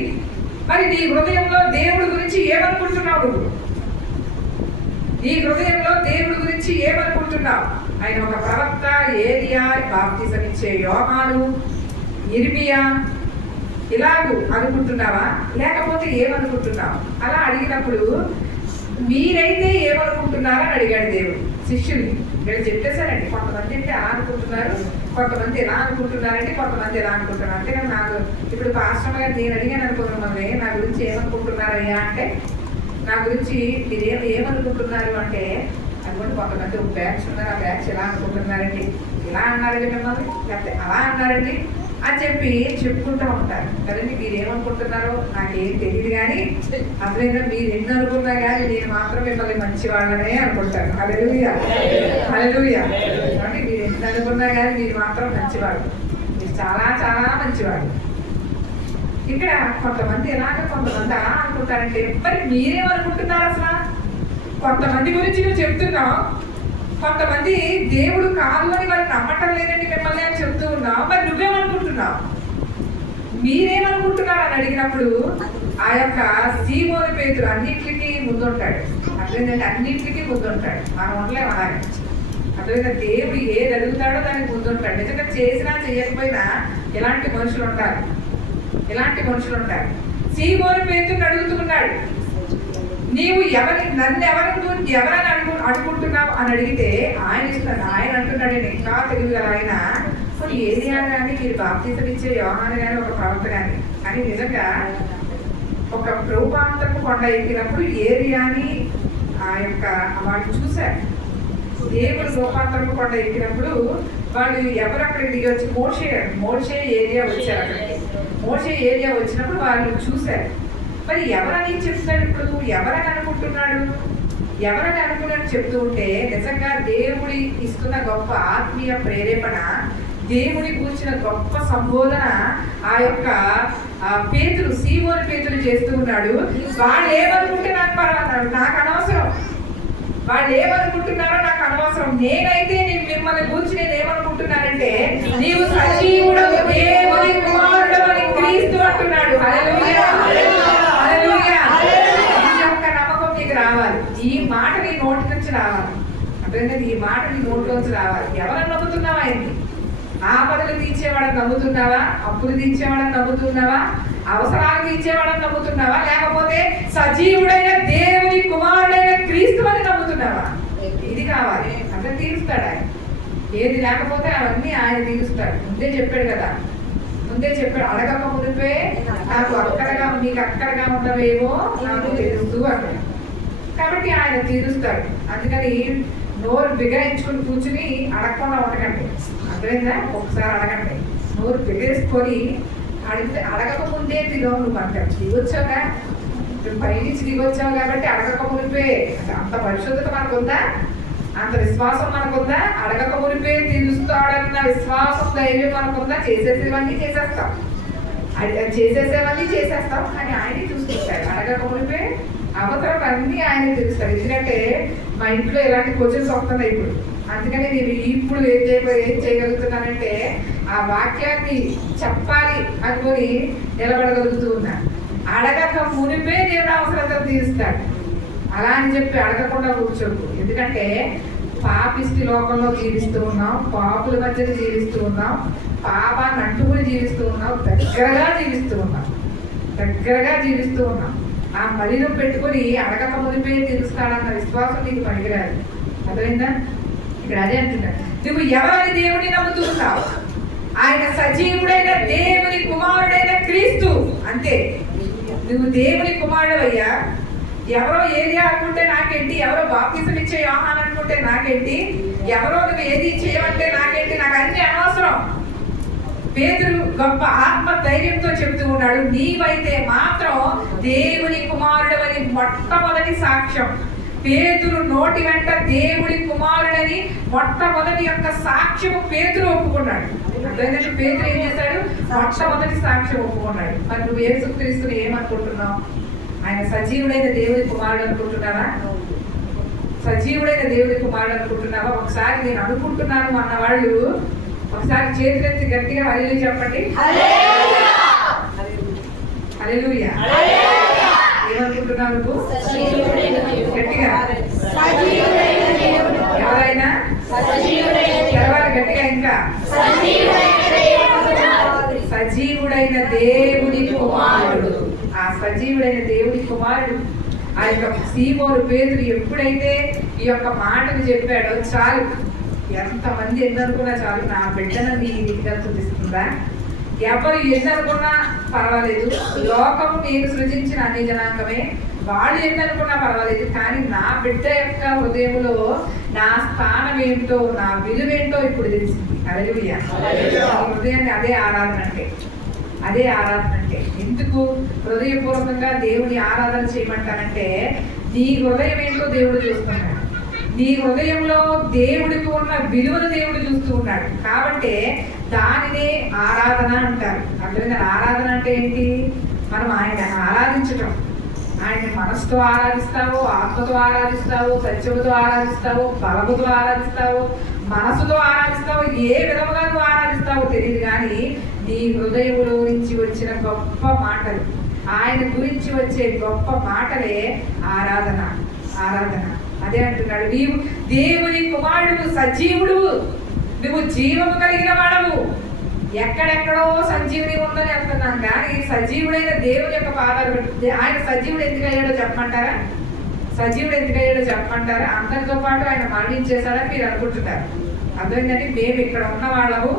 మరి నీ హృదయంలో దేవుడి గురించి ఏమనుకుంటున్నావు? నీ హృదయంలో దేవుడి గురించి ఏమనుకుంటున్నావు ఆయన ఒక ప్రవక్త, ఏలియా, బాప్తిసం ఇచ్చే యోహాను, ఇర్మియా ఇలాగూ అనుకుంటున్నావా, లేకపోతే ఏమనుకుంటున్నావు? అలా అడిగినప్పుడు మీరైతే ఏమనుకుంటున్నారని అడిగాడు దేవుడు శిష్యుల్ని. వీళ్ళు చెప్పేశారండి, కొంతమంది అంటే అలా అనుకుంటున్నారు, కొంతమంది ఎలా అనుకుంటున్నారంటే కొంతమంది ఎలా అనుకుంటున్నారు. అంటే నాకు ఇప్పుడు పాస్టర్ గారు నేను అడిగాను అనుకున్నామని నా గురించి ఏమనుకుంటున్నారయ్యా అంటే, నా గురించి మీరు ఏమనుకుంటున్నారు అంటే, అనుకుంటే కొంతమంది ఒక బ్యాచ్ ఉన్నారు, ఆ బ్యాచ్ ఎలా అనుకుంటున్నారండి, ఇలా అన్నారండి మిమ్మల్ని, లేకపోతే అలా అన్నారండి అని చెప్పి చెప్పుకుంటూ ఉంటారు కదండి. మీరు ఏమనుకుంటున్నారో నాకేం తెలియదు, కానీ అందులో మీరు ఎన్ని అనుకున్నా కానీ నేను మాత్రం మిమ్మల్ని మంచివాళ్ళనే అనుకుంటాను. హల్లెలూయా, హల్లెలూయా. అంటే మీరు ఎన్ని అనుకున్నా కానీ మీరు మాత్రం మంచివాళ్ళు, మీరు చాలా చాలా మంచివాళ్ళు. ఇక్కడ కొంతమంది ఎలాగ కొంతమంది అలా అనుకుంటారంటే, మరి మీరేమనుకుంటున్నారు అసలు? కొంతమంది గురించి నువ్వు చెప్తున్నావు, కొంతమంది దేవుడు కాళ్ళని వారు నమ్మటం లేదండి మిమ్మల్ని అని చెప్తూ ఉన్నావు, మరి నువ్వేమనుకుంటున్నావు? మీరేమనుకుంటున్నారు అని అడిగినప్పుడు ఆ యొక్క సీమోను పేతురు అన్నింటికి ముందుంటాడు. అట్లేదంటే అన్నింటికి ముందుంటాడు, మనం ఉండలేము అలాగే. అట్లయితే దేవుడు ఏది అడుగుతాడో దానికి ముందుంటాడు. నిజంగా చేసినా చేయకపోయినా ఇలాంటి మనుషులు ఉంటారు, ఇలాంటి మనుషులు ఉంటారు. సీమోను పేతురుని అడుగుతున్నాడు, నీవు నన్ను ఎవరని అనుకుంటున్నావు అని అడిగితే ఆయన ఇస్తున్నాడు. ఆయన అంటున్నాడు, నేను ఇంకా తెలియదు ఆయన ఏలియా కానీ మీరు బాప్తిసం ఇచ్చే యోహాను కానీ ఒక ప్రవక్త కానీ అని. నిజంగా ఒక రూపాంతరపు కొండ ఎక్కినప్పుడు ఏలియాని ఆ యొక్క వాళ్ళు చూశారు. దేవుడు రూపాంతరపు కొండ ఎక్కినప్పుడు వాళ్ళు ఎవరు అక్కడికి దిగి వచ్చి మోషే ఏరియా వచ్చారు. అక్కడికి మోషే ఏరియా వచ్చినప్పుడు వాళ్ళు చూశారు. మరి ఎవరని చెప్తాడు? ఇప్పుడు ఎవరని అనుకుంటున్నాడు, ఎవరని అనుకున్నాడు చెప్తూ ఉంటే నిజంగా దేవుడి ఇస్తున్న గొప్ప ఆత్మీయ ప్రేరేపణ, దేవుడి కూర్చిన గొప్ప సంబోధన ఆ యొక్క పేతురు, సీమోను పేతురు చేస్తూ ఉన్నాడు. వాళ్ళు ఏమనుకుంటే నాకు పర్వాలేదు, నాకు అనవసరం, వాళ్ళు ఏమనుకుంటున్నారో నాకు అనవసరం. నేనైతే మిమ్మల్ని గురించి నేను ఏమనుకుంటున్నానంటే, నీవు సజీవుడవు దేవుని కుమారుడవు అని క్రీస్తు అంటున్నాడు. హల్లెలూయా, హల్లెలూయా. ఈ యొక్క నమ్మకం నీకు రావాలి, ఈ మాట నీ నోటి నుంచి రావాలి. అంటే ఈ మాట నీ నోట్లోంచి రావాలి. ఎవరని నమ్ముతున్నావా? ఆయన్ని ఆపదలు తీర్చేవాడని నమ్ముతున్నావా? అప్పులు తీర్చేవాడని నమ్ముతున్నావా? అవసరాలు తీర్చేవాడని నమ్ముతున్నావా? లేకపోతే సజీవుడైన దేవుని కుమారుడైన క్రీస్తు అని నమ్ముతున్నావా? ఇది కావాలి. అంటే తీరుస్తాడు ఆయన. ఏది లేకపోతే అవన్నీ ఆయన తీరుస్తాడు. ముందే చెప్పాడు కదా, ముందే చెప్పాడు, అడగక మునిపే నాకు అక్కడగా మీకు అక్కడగా ఉన్నవేమో నాకు తెలుసు అన్నాడు. కాబట్టి ఆయన తీరుస్తాడు. అందుకని నోరు బిగాయించుకుని కూర్చుని అడగకుండా ఉండకండి. అర్థమైందా? ఒకసారి అడగండి, నోరు బిగేసుకొని అడిగితే అడగక ముందే తినవు నువ్వు అంటాడు. దిగొచ్చావుగా, పైనుంచి దిగొచ్చావు కాబట్టి అడగక మునిపే. అంత పరిశుద్ధత మనకుందా, అంత విశ్వాసం మనకుందా? అడగక మునిపే తీరుస్తాడన్న విశ్వాసం, ధైర్యం మనకుందా? చేసేసేవన్నీ చేసేస్తాం, చేసేసేవన్నీ చేసేస్తాం, కానీ ఆయనే చూసుకుంటాడు. అడగక మునిపే అవసరం అన్నీ ఆయన తెలుస్తాడు. ఎందుకంటే మా ఇంట్లో ఇలాంటి క్వశ్చన్స్ వస్తున్నాయి ఇప్పుడు. అందుకని నేను ఇప్పుడు ఏం చేయగలుగుతున్నానంటే ఆ వాక్యాన్ని చెప్పాలి అనుకొని నిలబడగలుగుతూ ఉన్నా. అడగక మునిపే దేవుడు అవసరతను తీరుస్తాడు. అలా అని చెప్పి అడగకుండా కూర్చోకు. ఎందుకంటే పాపిష్టి లోకంలో జీవిస్తూ ఉన్నాం, పాపుల మధ్యన జీవిస్తూ ఉన్నాం, పాపాన్ని అంటుకుని జీవిస్తూ ఉన్నాం, దగ్గరగా జీవిస్తూ ఉన్నాం. ఆ మలినం పెట్టుకొని అడగక మునిపే తీరుస్తాడన్న విశ్వాసం నీకు పనికిరాదు. అర్థమైందా? ఇక్కడ అదే అంటున్నాడు, నువ్వు ఎవరని దేవుడిని నమ్ముతున్నావు? ఆయన సజీవుడైన దేవుని కుమారుడైన క్రీస్తు. అంతే, నువ్వు దేవుని కుమారుడవయ్యా. ఎవరో ఏది అనుకుంటే నాకేంటి, ఎవరో బాప్తిసం ఇచ్చే యోహాను అనుకుంటే నాకేంటి, ఎవరో నువ్వు ఏది చేయమంటే నాకేంటి, నాకు అన్ని అనవసరం. పేతురు గొప్ప ఆత్మ ధైర్యంతో చెప్తూ ఉన్నాడు, నీవైతే మాత్రం దేవుని కుమారుడవని మొట్టమొదటి సాక్ష్యం. పేతురు నోటి వెంట దేవుడి కుమారుడని మొట్టమొదటి యొక్క సాక్ష్యము పేతురు ఒప్పుకున్నాడు. అర్థమైందంటే పేతురు ఏం చేశాడు? మొట్టమొదటి సాక్ష్యం ఒప్పుకున్నాడు. మరి నువ్వు యేసుక్రీస్తుని ఏమనుకుంటున్నావు? ఆయన సజీవుడైన దేవుడి కుమారుడు అనుకుంటున్నావా? సజీవుడైన దేవుడి కుమారుడు అనుకుంటున్నావా? ఒకసారి నేను అనుకుంటున్నాను అన్న వాళ్ళు ఒకసారి చేతులెత్తి గట్టిగా హల్లెలూయా చెప్పండి. హల్లెలూయా. ఏమనుకుంటున్నావు నువ్వు? గట్టిగా ఎవరైనా దేవుడి కుమారుడు. ఆ సజీవుడైన దేవుడి కుమారుడు ఆ యొక్క సీమోను పేతురు ఎప్పుడైతే ఈ యొక్క మాటను చెప్పాడో చాలు, ఎంతమంది ఎన్ననుకున్నా చాలు, నా బిడ్డను నీ రీతిగా చూపిస్తుందా, ఎవరు ఎన్ననుకున్నా పర్వాలేదు, లోకము నేను సృజించిన అన్ని జనాంగమే, వాళ్ళు ఎన్ననుకున్నా పర్వాలేదు, కానీ నా బిడ్డ యొక్క హృదయంలో నా స్థానం ఏంటో, నా విలువేంటో ఇప్పుడు తెలిసింది. హల్లెలూయా. హృదయాన్ని అదే ఆరాధన అంటే, అదే ఆరాధన అంటే. ఎందుకు హృదయపూర్వకంగా దేవుని ఆరాధన చేయమంటానంటే, నీ హృదయం ఏంటో దేవుడు చూస్తున్నాడు, నీ హృదయంలో దేవుడికి ఉన్న విలువను దేవుడు చూస్తూ ఉన్నాడు. కాబట్టి దానినే ఆరాధన అంటారు. అర్థమైందా? ఆరాధన అంటే ఏంటి? మనం ఆయన ఆరాధించటం. ఆయన మనసుతో ఆరాధిస్తావు, ఆత్మతో ఆరాధిస్తావు, సత్యముతో ఆరాధిస్తావు, బలముతో ఆరాధిస్తావు, మనసుతో ఆరాధిస్తావు, ఏ విధముగా నువ్వు ఆరాధిస్తావో తెలియదు, కానీ నీ హృదయంలో నుంచి వచ్చిన గొప్ప మాటలు, ఆయన గురించి వచ్చే గొప్ప మాటలే ఆరాధన. ఆరాధన అదే అంటున్నాడు, నీవు దేవుని కుమారుడు, సజీవుడు, నువ్వు జీవము కలిగిన వాడవు. ఎక్కడెక్కడో సంజీవుని ఉందని అంటున్నాను, కానీ సజీవుడైన దేవుని యొక్క పాదాలు. ఆయన సజీవుడు ఎందుకు అయ్యాడో చెప్పమంటారా? సజీవుడు ఎందుకు అయ్యాడో చెప్పమంటారా? అందరితో పాటు ఆయన మరణించేశాడని మీరు అనుకుంటున్నారు. అర్థమైందండి? మేము ఇక్కడ ఉన్న వాళ్ళము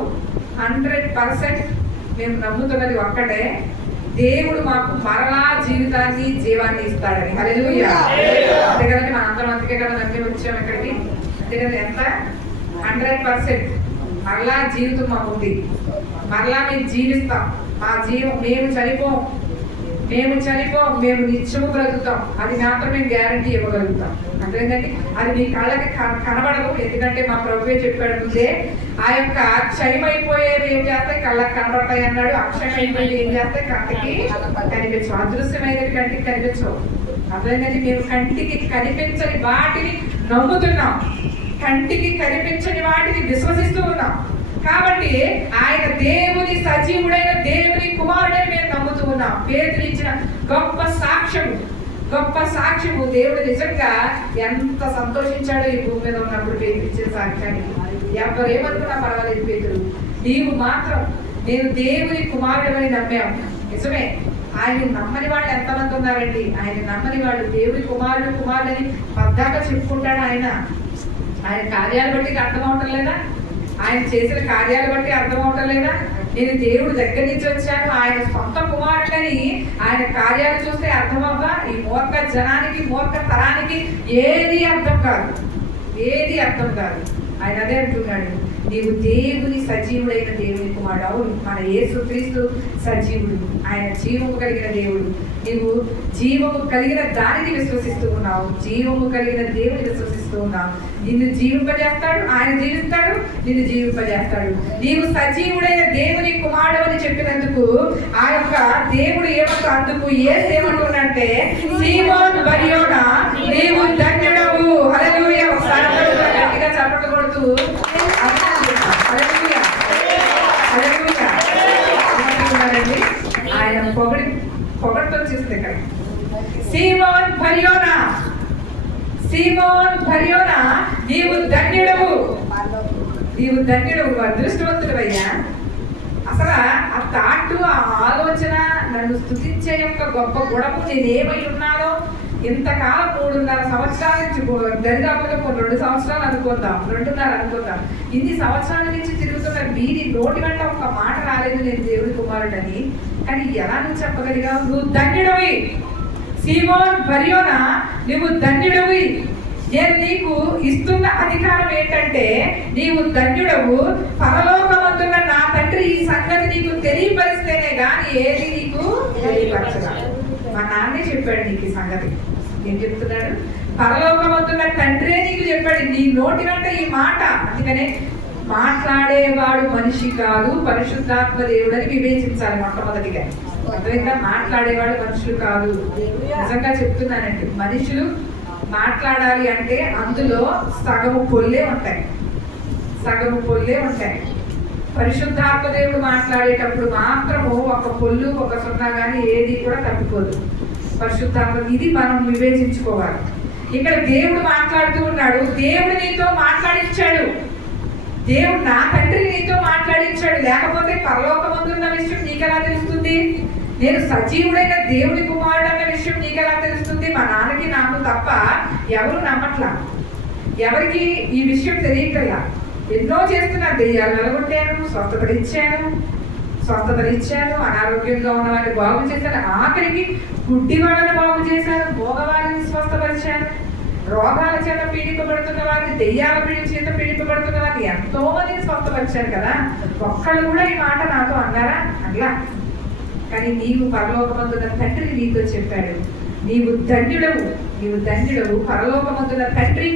100% మేము నమ్ముతున్నది ఒక్కటే, దేవుడు మాకు మరలా జీవితాన్ని, జీవాన్ని ఇస్తాడని. హల్లెలూయా. అంతే కదండి, మనందరం అందుకే కదా నమ్మి వచ్చాం ఇక్కడికి. అంతే కదా, ఎంత 100% మరలా జీవితం మాకు ఉంది, మరలా మేము జీవిస్తాం. మా మేము చనిపోం, మేము నిత్యము బ్రతుకుతాం. అది మాత్రం మేము గ్యారంటీ ఇవ్వగలుగుతాం. అర్థమైందండి? అది మీ కళ్ళకి కనబడదు, ఎందుకంటే మా ప్రభువే చెప్పాడు ముందే, ఆ యొక్క క్షయమైపోయేవి ఏం చేస్తాయి, కళ్ళకి కనబడతాయి అన్నాడు. అక్షయమైపోయేవి ఏం చేస్తాయి, కంటికి కనిపించవు. అదృశ్యమైనవి కంటికి కనిపించవు. అర్థమైందండి? మేము కంటికి కనిపించని వాటిని నమ్ముతున్నాం, కంటికి కనిపించని వాటిని విశ్వసిస్తూ ఉన్నాం. కాబట్టి ఆయన దేవుని సజీవుడైన దేవుని కుమారుడని మేము నమ్ముతూ ఉన్నాం. పేతురు ఇచ్చిన గొప్ప సాక్ష్యము దేవుడు నిజంగా ఎంత సంతోషించాడో ఈ భూమి మీద ఉన్నప్పుడు పేతురు ఇచ్చిన సాక్ష్యానికి. ఎవరేమనుకున్నా పర్వాలేదు, పేతురు నీవు మాత్రం నేను దేవుని కుమారుడని నమ్మావు. నిజమే, ఆయన నమ్మని వాళ్ళు ఎంతమంది ఉన్నారండి? ఆయన నమ్మని వాళ్ళు దేవుని కుమారుడని పద్దాక చెప్పుకుంటాడు. ఆయన కార్యాలు బట్టి అర్థం అవటం లేదా? ఆయన చేసిన కార్యాలు బట్టి అర్థం అవటం లేదా? నేను దేవుడు దగ్గర నుంచి వచ్చాను, ఆయన సొంత కుమారుడని ఆయన కార్యాలు చూస్తే అర్థం అవ్వా? ఈ మూర్ఖ జనానికి, మూర్ఖ తరానికి ఏది అర్థం కాదు. ఆయన అదే అంటున్నాడు, నీవు దేవుని సజీవుడైన దేవుని కుమారుడు. అవును, మన యేసుక్రీస్తు సజీవుడు, ఆయన జీవము కలిగిన దేవుడు. నీవు జీవము కలిగిన దానిని విశ్వసిస్తూ ఉన్నావు, జీవము కలిగిన దేవుని విశ్వసిస్తూ ఉన్నావు. నిన్ను జీవింపజేస్తాడు, ఆయన జీవిస్తాడు, నిన్ను జీవింపజేస్తాడు. నీవు సజీవుడైన దేవుని కుమారుడు అని చెప్పినందుకు ఆ యొక్క దేవుడు ఏమంటూ అందుకు ఏమంటున్నాడంటే, సీమోను బర్యోనా నీవు ధన్యుడవు. హల్లెలూయా. ఒకసారి గట్టిగా చప్పట్లు కొడుతూ ఆయన పొగడుతో చూస్తే ఇక్కడ సీమోన్ బర్యోనా నీవు ధన్యుడవు, అదృష్టవంతుడవయ్యా. అసలు ఆ తాటు, ఆ ఆలోచన, నన్ను స్తుతించే యొక్క గొప్ప గుణము నేనేమై ఉన్నానో ఇంతకాలం 3.5 సంవత్సరాల నుంచి, దరిదాపుగా 2 సంవత్సరాలు అనుకుందాం, 2.5 అనుకుందాం, ఇన్ని సంవత్సరాల నుంచి తిరుగుతున్న వీరి నోటి వెంట ఒక మాట రాలేదు నేను దేవుడి కుమారుడని. కానీ ఎలా నువ్వు చెప్పగలిగావు? నువ్వు ధన్యుడవి సీమోన్ బర్యోనా, నువ్వు ధన్యుడవి. నేను నీకు ఇస్తున్న అధికారం ఏంటంటే, నీవు ధన్యుడవు. పరలోకమందున్న నా తండ్రి ఈ సంగతి నీకు తెలియపరిస్తేనే గాని ఏది నీకు తెలియపరచగా. మా నాన్నే చెప్పాడు నీకు ఈ సంగతి. ఏం చెప్తున్నాడు? పరలోకమందున్న తండ్రే నీకు చెప్పాడు. నీ నోటి వెంట ఈ మాట. అందుకనే మాట్లాడేవాడు మనిషి కాదు, పరిశుద్ధాత్మ దేవుడని వివేచించాలి మొట్టమొదటిగా. అర్థమైందా? మాట్లాడేవాడు మనుషులు కాదు. నిజంగా చెప్తున్నానండి, మనుషులు మాట్లాడాలి అంటే అందులో సగము పొల్లే ఉంటాయి. పరిశుద్ధాత్మ దేవుడు మాట్లాడేటప్పుడు మాత్రము ఒక పొల్లు, ఒక సున్నా కానీ ఏది కూడా తప్పిపోదు. పరిశుద్ధాత్మ, ఇది మనం వివేచించుకోవాలి. ఇక్కడ దేవుడు మాట్లాడుతూ ఉన్నాడు, దేవుడు నీతో మాట్లాడించాడు. దేవుడు నా తండ్రి నీతో మాట్లాడించాడు, లేకపోతే పరలోకమందున్న విషయం నీకెలా తెలుస్తుంది? నేను సజీవుడైన దేవుని కుమారుడు అన్న విషయం నీకెలా తెలుస్తుంది? మా నాన్నకి నాకు తప్ప ఎవరు నమ్మట్లా, ఎవరికి ఈ విషయం తెలియకల్లా. ఎన్నో చేస్తున్నారు, దెయ్యాలు వెలగొట్టాను, స్వస్థతలు ఇచ్చాను, అనారోగ్యంగా ఉన్న వారిని బాగు చేశాను, ఆఖరికి గుడ్డి వాళ్ళని బాగు చేశాను, మోగవారిని స్వస్థపరిచాను, రోగాల చేత పీడింపబడుతున్న వారిని, దెయ్యాల చేత పీడింపబడుతున్న వారిని ఎంతో మందిని స్వస్థపరిచాను కదా. ఒక్కళ్ళు కూడా ఈ మాట నాతో అన్నారా? అట్లా. కానీ నీవు పరలోకమందున తండ్రి నీతో చెప్పాడు, నీవు ధన్యుడవు, పరలోకమందున తండ్రి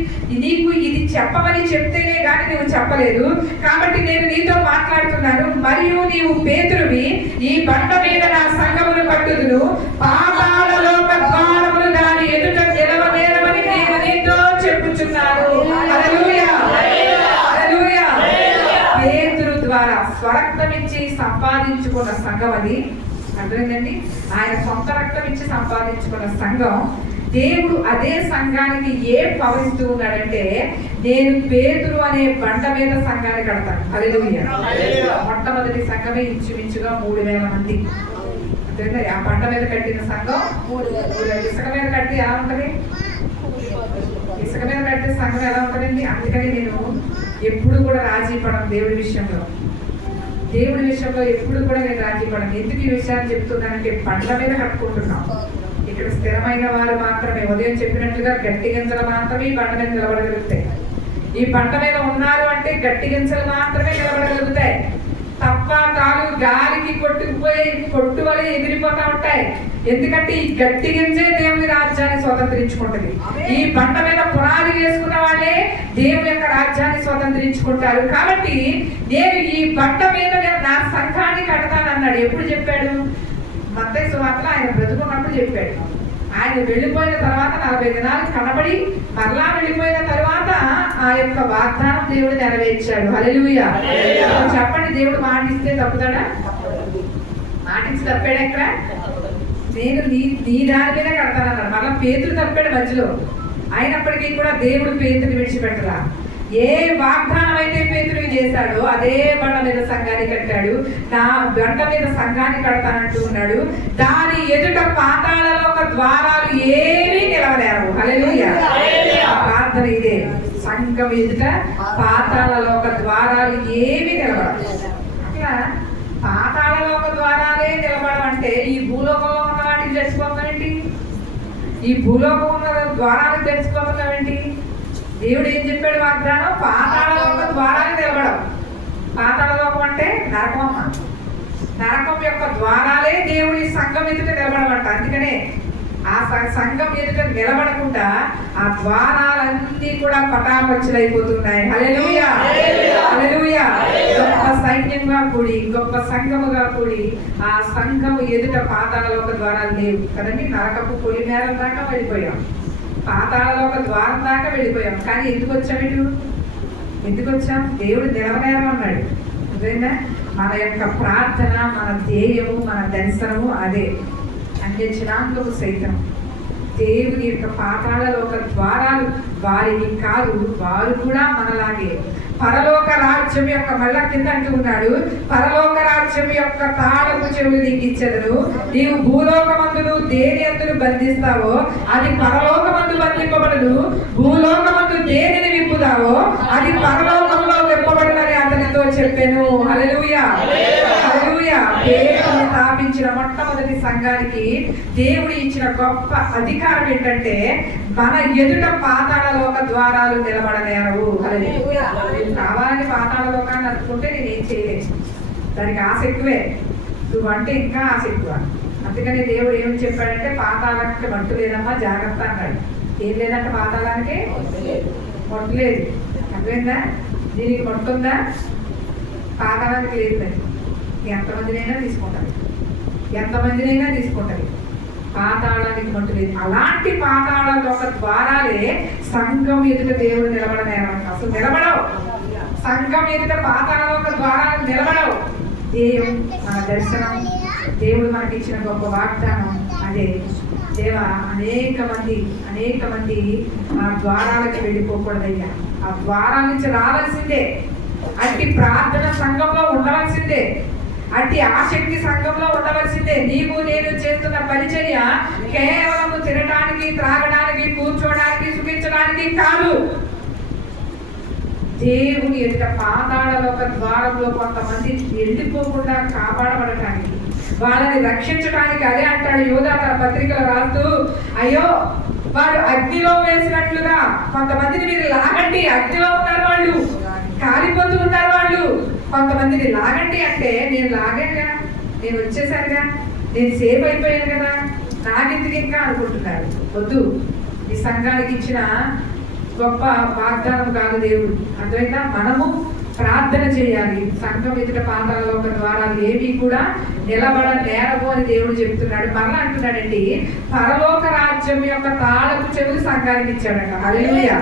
నీకు ఇది చెప్పమని చెప్తేనే కానీ నువ్వు చెప్పలేదు, కాబట్టి నేను నీతో మాట్లాడుతున్నాను. మరియు నీవు పేతురువి, ఈ బండ మీద నా సంఘమును కట్టుదును, పాతాళలోక ద్వారములు దాని ఎదుట నిలవనేరమని నేను నీతో చెప్పుచున్నాను. హల్లెలూయా, హల్లెలూయా. పేతురు ద్వారా స్వరక్తం ఇచ్చి సంపాదించుకున్న సంఘం అది. అర్థమైందండి? ఆయన సొంత రక్తం ఇచ్చి సంపాదించుకున్న సంఘం. దేవుడు అదే సంఘానికి ఏ పవర్ ఇస్తూ ఉన్నాడంటే, నేను పేతురు అనే బండ మీద సంఘాన్ని కడతాను. హల్లెలూయా. మొట్టమొదటి సంఘమే ఇంచుమించుగా 3000 మంది. అర్థమైందా? ఆ బండ మీద కట్టిన సంఘం 3000. ఇసుక మీద కట్టి ఎలా ఉంటది? ఇసుక మీద కట్టిన సంఘం ఎలా ఉంటుందండి? అందుకని నేను ఎప్పుడు కూడా రాజీ పడను దేవుడి విషయంలో ఎప్పుడు కూడా నేను రాజీ పడను. ఎందుకు ఈ విషయాన్ని చెప్తున్నానంటే, బండ్ల మీద కట్టుకుంటున్నాం. ఇక్కడ స్థిరమైన వారు మాత్రమే, ఉదయం చెప్పినట్లుగా గట్టి గింజలు మాత్రమే ఈ బండ మీద నిలబడగలుగుతాయి. ఈ బండ మీద ఉన్నారు అంటే గట్టి గింజలు మాత్రమే నిలబడగలుగుతాయి తప్ప కాలు గాలికి కొట్టువలి ఎగిరిపోతా ఉంటాయి. ఎందుకంటే ఈ గట్టి గింజే దేవుని రాజ్యాన్ని స్వతంత్రించుకుంటుంది. ఈ బండ మీద పునాది వేసుకున్న వాళ్ళే దేవుని యొక్క రాజ్యాన్ని స్వతంత్రించుకుంటారు. కాబట్టి నేను ఈ బండ మీద నా సంఘాన్ని కడతానన్నాడు. ఎప్పుడు చెప్పాడు? మత్తయి సువార్తలో ఆయన బ్రతుకున్నప్పుడు చెప్పాడు. ఆయన వెళ్ళిపోయిన తర్వాత 40 దినాలు కనబడి మరలా వెళ్ళిపోయిన తర్వాత ఆ యొక్క వాగ్దానం దేవుడు నెరవేర్చాడు. హల్లెలూయా. చెప్పండి, దేవుడు మాటిస్తే తప్పుతాడా? మాటించి తప్పాడు ఎక్కడ? నేను నీ దాని మీద కడతానన్నాడు. మళ్ళీ పేతురు తప్పాడు మధ్యలో. అయినప్పటికీ కూడా దేవుడు పేతుని విడిచిపెట్టరా. ఏ వాగ్దానం అయితే పేతురు చేశాడో అదే బండ మీద సంఘాన్ని కట్టాడు. నా బండ మీద సంఘాన్ని కడతానంటూ ఉన్నాడు. దాని ఎదుట పాతాళలోక ద్వారాలు ఏమీ నిలవలేరు. హల్లెలూయా. ప్రార్థన ఇదే, సంఘం ఎదుట పాతాళలోక ద్వారాలు ఏమీ నిలబడవు. అట్లా పాతాళలోక ద్వారాలే నిలబడమంటే ఈ భూలోకంలో ఉన్న వాటికి తెచ్చిపోతామేంటి? ఈ భూలోకం ఉన్న ద్వారాలకు తెచ్చిపోతామేంటి? దేవుడు ఏం చెప్పాడు వాగ్దానం? పాతాళలోక ద్వారాలు నిలబడవు. పాతాళలోకం అంటే నరకం అమ్మ. నరకం యొక్క ద్వారాలే దేవుడి సంఘం ఎదుట నిలబడమంట. అందుకనే ఆ సంఘం ఎదుట నిలబడకుండా ఆ ద్వారాలన్నీ కూడా పటాపంచలైపోతున్నాయి. హల్లెలూయా, హల్లెలూయా. గొప్ప సైన్యంగా కూడి, గొప్ప సంఘముగా కూడి ఆ సంఘము ఎదుట పాతాళలోక ద్వారాలు లేవు కదండి. నరకపు పొలి నేరం దాకా వెళ్ళిపోయాం, పాతాళలోక ద్వారం దాకా వెళ్ళిపోయాం. కానీ ఎందుకు వచ్చాం? దేవుడు నిలవనేరం అన్నాడు. అదేనా మన యొక్క ప్రార్థన, మన ధ్యేయము, మన దర్శనము అదే. అన్యజనాంగము సైతం దేవుని యొక్క పాతాళలోక ద్వారాలు వారికి కాదు, వారు కూడా మనలాగే పరలోక రాజ్యం యొక్క మళ్ళా కింద అంటూ ఉన్నాడు, పరలోక రాజ్యం యొక్క తాళపు చెవులు నీకు ఇచ్చెదను. నీవు భూలోకమందును దేని అందును బంధిస్తావో అది పరలోకమందు బంధింపబడదు, భూలోకమందు దేనిని విప్పుతావో అది పరలోకంలో విప్పబడునని అతనితో చెప్పాను. హల్లెలూయా, హల్లెలూయా. పేతురు స్థాపించిన మొట్టమొదటి సంఘానికి దేవుడు ఇచ్చిన గొప్ప అధికారం ఏంటంటే, మన ఎదుట పాతాళలోక ద్వారాలు నిలబడనేరవు. హల్లెలూయా. కావాలని పాతాళలోకాన్ని అనుకుంటే నేనేం చేయలేదు. దానికి ఆశ ఎక్కువే, నువ్వంటే ఇంకా ఆశ ఎక్కువ. అందుకని దేవుడు ఏమని చెప్పాడంటే, పాతాళానికి మట్టు లేదమ్మా జాగ్రత్త అన్నాడు. ఏం లేదంటే పాతాళానికి మట్టు లేదు. అర్థమైందా? దీనికి మట్టు ఉందా? పాతాళానికి లేదు. ఎంతమందినైనా తీసుకుంటారు. పాతాళానికి మట్టు లేదు. అలాంటి పాతాళలోక ద్వారాలే సంఘం ఎదుట దేవుడు నిలబడనేరం. అసలు నిలబడవు. సంఘం ఎదుట పాతాళలోక ద్వారాలు నిలబడవు. దేవుడు మన దర్శనం, దేవుడు మనకి ఇచ్చిన గొప్ప వాగ్దానం అదే. దేవా, అనేక మంది ఆ ద్వారాలకి వెళ్ళిపోకూడదయ్యా. ఆ ద్వారాల నుంచి రావాల్సిందే. అట్టి ప్రార్థన సంఘంలో ఉండవలసిందే, అట్టి ఆసక్తి సంఘంలో ఉండవలసిందే. నీవు నేను చేస్తున్న పరిచర్య కేవలం తినడానికి, త్రాగడానికి, కూర్చోడానికి, సుఖించడానికి కాదు. దేవుని ఎదుట పాతాళలో ఒక ద్వారంలో కొంతమంది వెళ్ళిపోకుండా కాపాడబడటానికి, వాళ్ళని రక్షించడానికి. అదే అంటాడు యోధా తన పత్రికలో రాస్తూ, అయ్యో వాడు అగ్నిలో వేసినట్లుగా కొంతమందిని మీరు లాగండి. అగ్నిలో ఉన్నారు వాళ్ళు, కాలిపోతూ ఉన్నారు వాళ్ళు, కొంతమందిని లాగండి అంటే నేను లాగానుగా, నేను వచ్చేసానుగా, నేను సేవ్ అయిపోయాను కదా, నాకెందుకు ఇంకా అనుకుంటున్నారు. వద్దు, ఈ సంఘానికి ఇచ్చిన గొప్ప వాగ్దానం కాదు దేవుడు. అర్థమైందా? మనము ప్రార్థన చేయాలి. సంఘం ఎదుట పాతాళంలో ఒక ద్వారాలు ఏవి కూడా నిలబడనేరవు అని దేవుడు చెప్తున్నాడు. మరలా అంటున్నాడండి, పరలోక రాజ్యం యొక్క తాళపు చెవులు సంఘానికి ఇచ్చాడంట. హల్లెలూయా.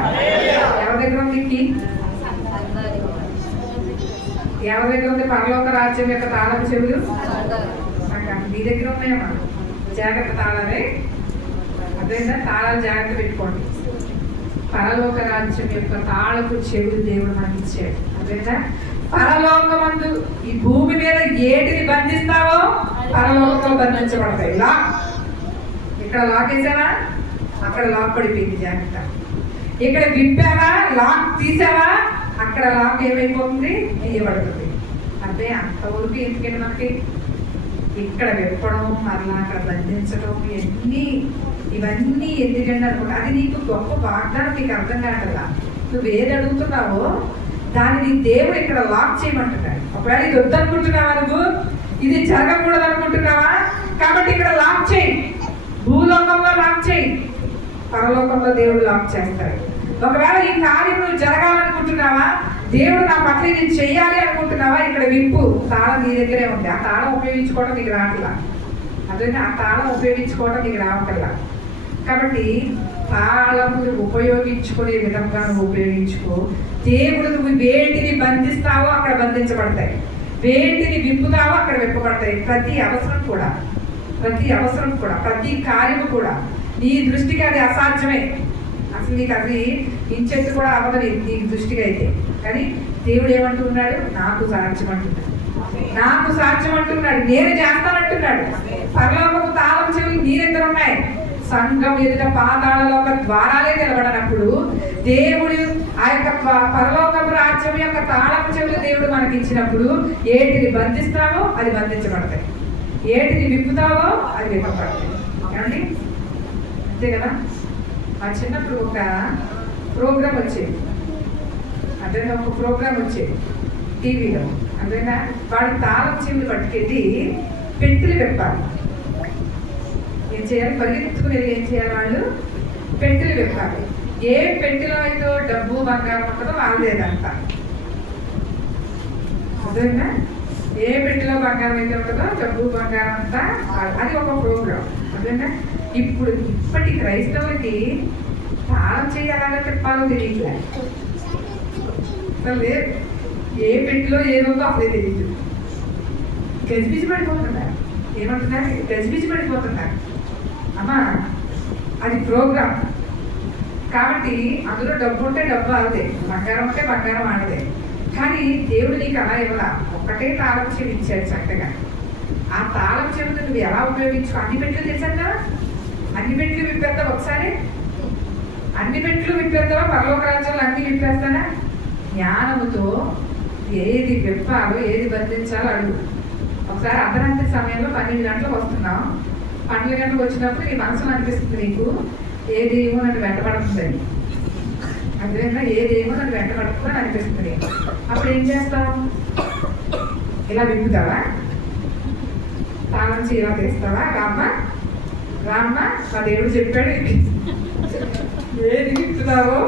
ఎవరి దగ్గర ఉంది? ఎవరి దగ్గర ఉంది పరలోక రాజ్యం యొక్క తాళపు చెవులు? మీ దగ్గర ఉన్నాయమ్మా. జాగ్రత్త, తాళాలే. అదేనా? తాళాలు జాగ్రత్త పెట్టుకోండి. పరలోక రాజ్యం యొక్క తాళపు చెవులు దేవుడు మనకి ఇచ్చాడు. అదేనా? పరలోకమందు ఈ భూమి మీద ఏటిని బంధిస్తావో పరలోకంలో బంధించబడతాయి. లాక్ ఇక్కడ లాక్ వేసావా, అక్కడ లాక్ పడిపోయింది. జాగ్రత్త. ఇక్కడ విప్పావా, లాక్ తీసావా, అక్కడ లాక్ ఏమైపోతుంది? తీయబడుతుంది. అంటే అంతవరకు ఎందుకంటే మనకి ఇక్కడ విప్పడం, మరలా అక్కడ బంధించడం, ఇవన్నీ ఎందుకంటే అనుకుంటా అది నీకు గొప్ప వాగ్దానం. నీకు అర్థం కావట్లా. నువ్వు ఏది అడుగుతున్నావో దాన్ని దేవుడు ఇక్కడ లాక్ చేయమంటున్నాడు. ఒకవేళ ఇది వద్దనుకుంటున్నావా, నువ్వు ఇది జరగకూడదు అనుకుంటున్నావా, కాబట్టి ఇక్కడ లాక్ చేయి. భూలోకంలో లాక్ చేయి, పరలోకంలో దేవుడు లాక్ చేస్తాడు. ఒకవేళ ఈ కార్యం నువ్వు జరగాలనుకుంటున్నావా, దేవుడు నా పట్ల ఇది చెయ్యాలి అనుకుంటున్నావా, ఇక్కడ విప్పు. తాళం నీ దగ్గరే ఉంది. ఆ తాళం ఉపయోగించుకోవడం నీకు రావట్లా. అదే ఆ తాళం ఉపయోగించుకోవడం నీకు రావట్లా. కాబట్టి తాళమును ఉపయోగించుకునే విధంగా నువ్వు ఉపయోగించుకో. దేవుడు నువ్వు వేటిని బంధిస్తావో అక్కడ బంధించబడతాయి, వేటిని విప్పుతావో అక్కడ విప్పబడతాయి. ప్రతి అవసరం కూడా, ప్రతి కార్యము కూడా నీ దృష్టికి అది అసాధ్యమే. అసలు నీకు అది ఇంచెత్తు కూడా అవ్వదు నీ దృష్టికి అయితే. కానీ దేవుడు ఏమంటున్నాడు? నాకు సాధ్యం అంటున్నాడు. నేను చేస్తానంటున్నాడు. పరలోకపు తాళం చెవులు నీ దగ్గర ఉన్నాయి. సంఘం ఎదుట పాతాళంలో ఒక ద్వారాలే నిలబడినప్పుడు దేవుడు ఆ యొక్క పరలోకపు రాజ్యం యొక్క తాళపు చెవులు దేవుడు మనకి ఇచ్చినప్పుడు ఏటిని బంధిస్తావో అది బంధించబడతాయి, ఏటిని విప్పుతావో అది విప్పబడతాయి. ఏమండి? అంతే కదా. ఆ చిన్నప్పుడు ఒక ప్రోగ్రామ్ వచ్చేది, టీవీలో. అంతేనా? వాడు తాళం చెవులు పట్టుకెళ్ళి పెట్టెలు విప్పాలి. ఏం చేయాలి? పరిగెత్తుకునేది ఏం చేయాలి? వాళ్ళు పెట్టెలు విప్పాలి. ఏ పెట్టెలో అయితే డబ్బు బంగారం ఉంటుందో వాళ్ళదేదంట. అదేనా? ఏ పెట్టెలో బంగారం అయితే ఉంటుందో డబ్బు బంగారం అంతా అది ఒక ప్రోగ్రాం. అదేనా? ఇప్పటి క్రైస్తవులకి తాళం చేయాలని చెప్పాలో తెలియట్లే. అసలు ఏ పెట్టిలో ఏదో అసలే తెలియదు. గజిబిజి పడిపోతున్నారు. ఏమంటున్నారు? గజిబిజి పడిపోతున్నారు. అమ్మా, అది ప్రోగ్రాం కాబట్టి అందులో డబ్బు ఉంటే డబ్బు ఆడదే, బంగారం ఉంటే బంగారం ఆడదే. కానీ దేవుడు నీకు అలా ఇవ్వలా. ఒక్కటే తాళం చెవి ఇచ్చాడు చక్కగా. ఆ తాళం చెవిని నువ్వు ఎలా ఉపయోగించుకో. అన్ని పెట్లు తెచ్చాను కదా, అన్ని పెట్లు విప్పేద్దాం ఒకసారి. అన్ని పెట్లు విప్పేద్దామా? పరలోక రాజ్యాలు అన్ని విప్పేస్తానా? జ్ఞానముతో ఏది విప్పాలో ఏది బంధించాలో అడుగు. ఒకసారి అర్ధరాత్రి సమయంలో 12 గంటలకు వస్తున్నాం. 12 గంటలకు వచ్చినప్పుడు నీ మనసులో అనిపిస్తుంది నీకు ఏదేమో నన్ను వెంటబడుతుందని. అదేవిధంగా ఏదేమో నన్ను వెంటబడుతుందని అనిపిస్తుంది. అప్పుడు ఏం చేస్తావు? ఇలా విప్పుతావా? తాళం ఇలా తీస్తావా? రామ్మ మా దేవుడు చెప్పాడు ఏది విప్పుతావో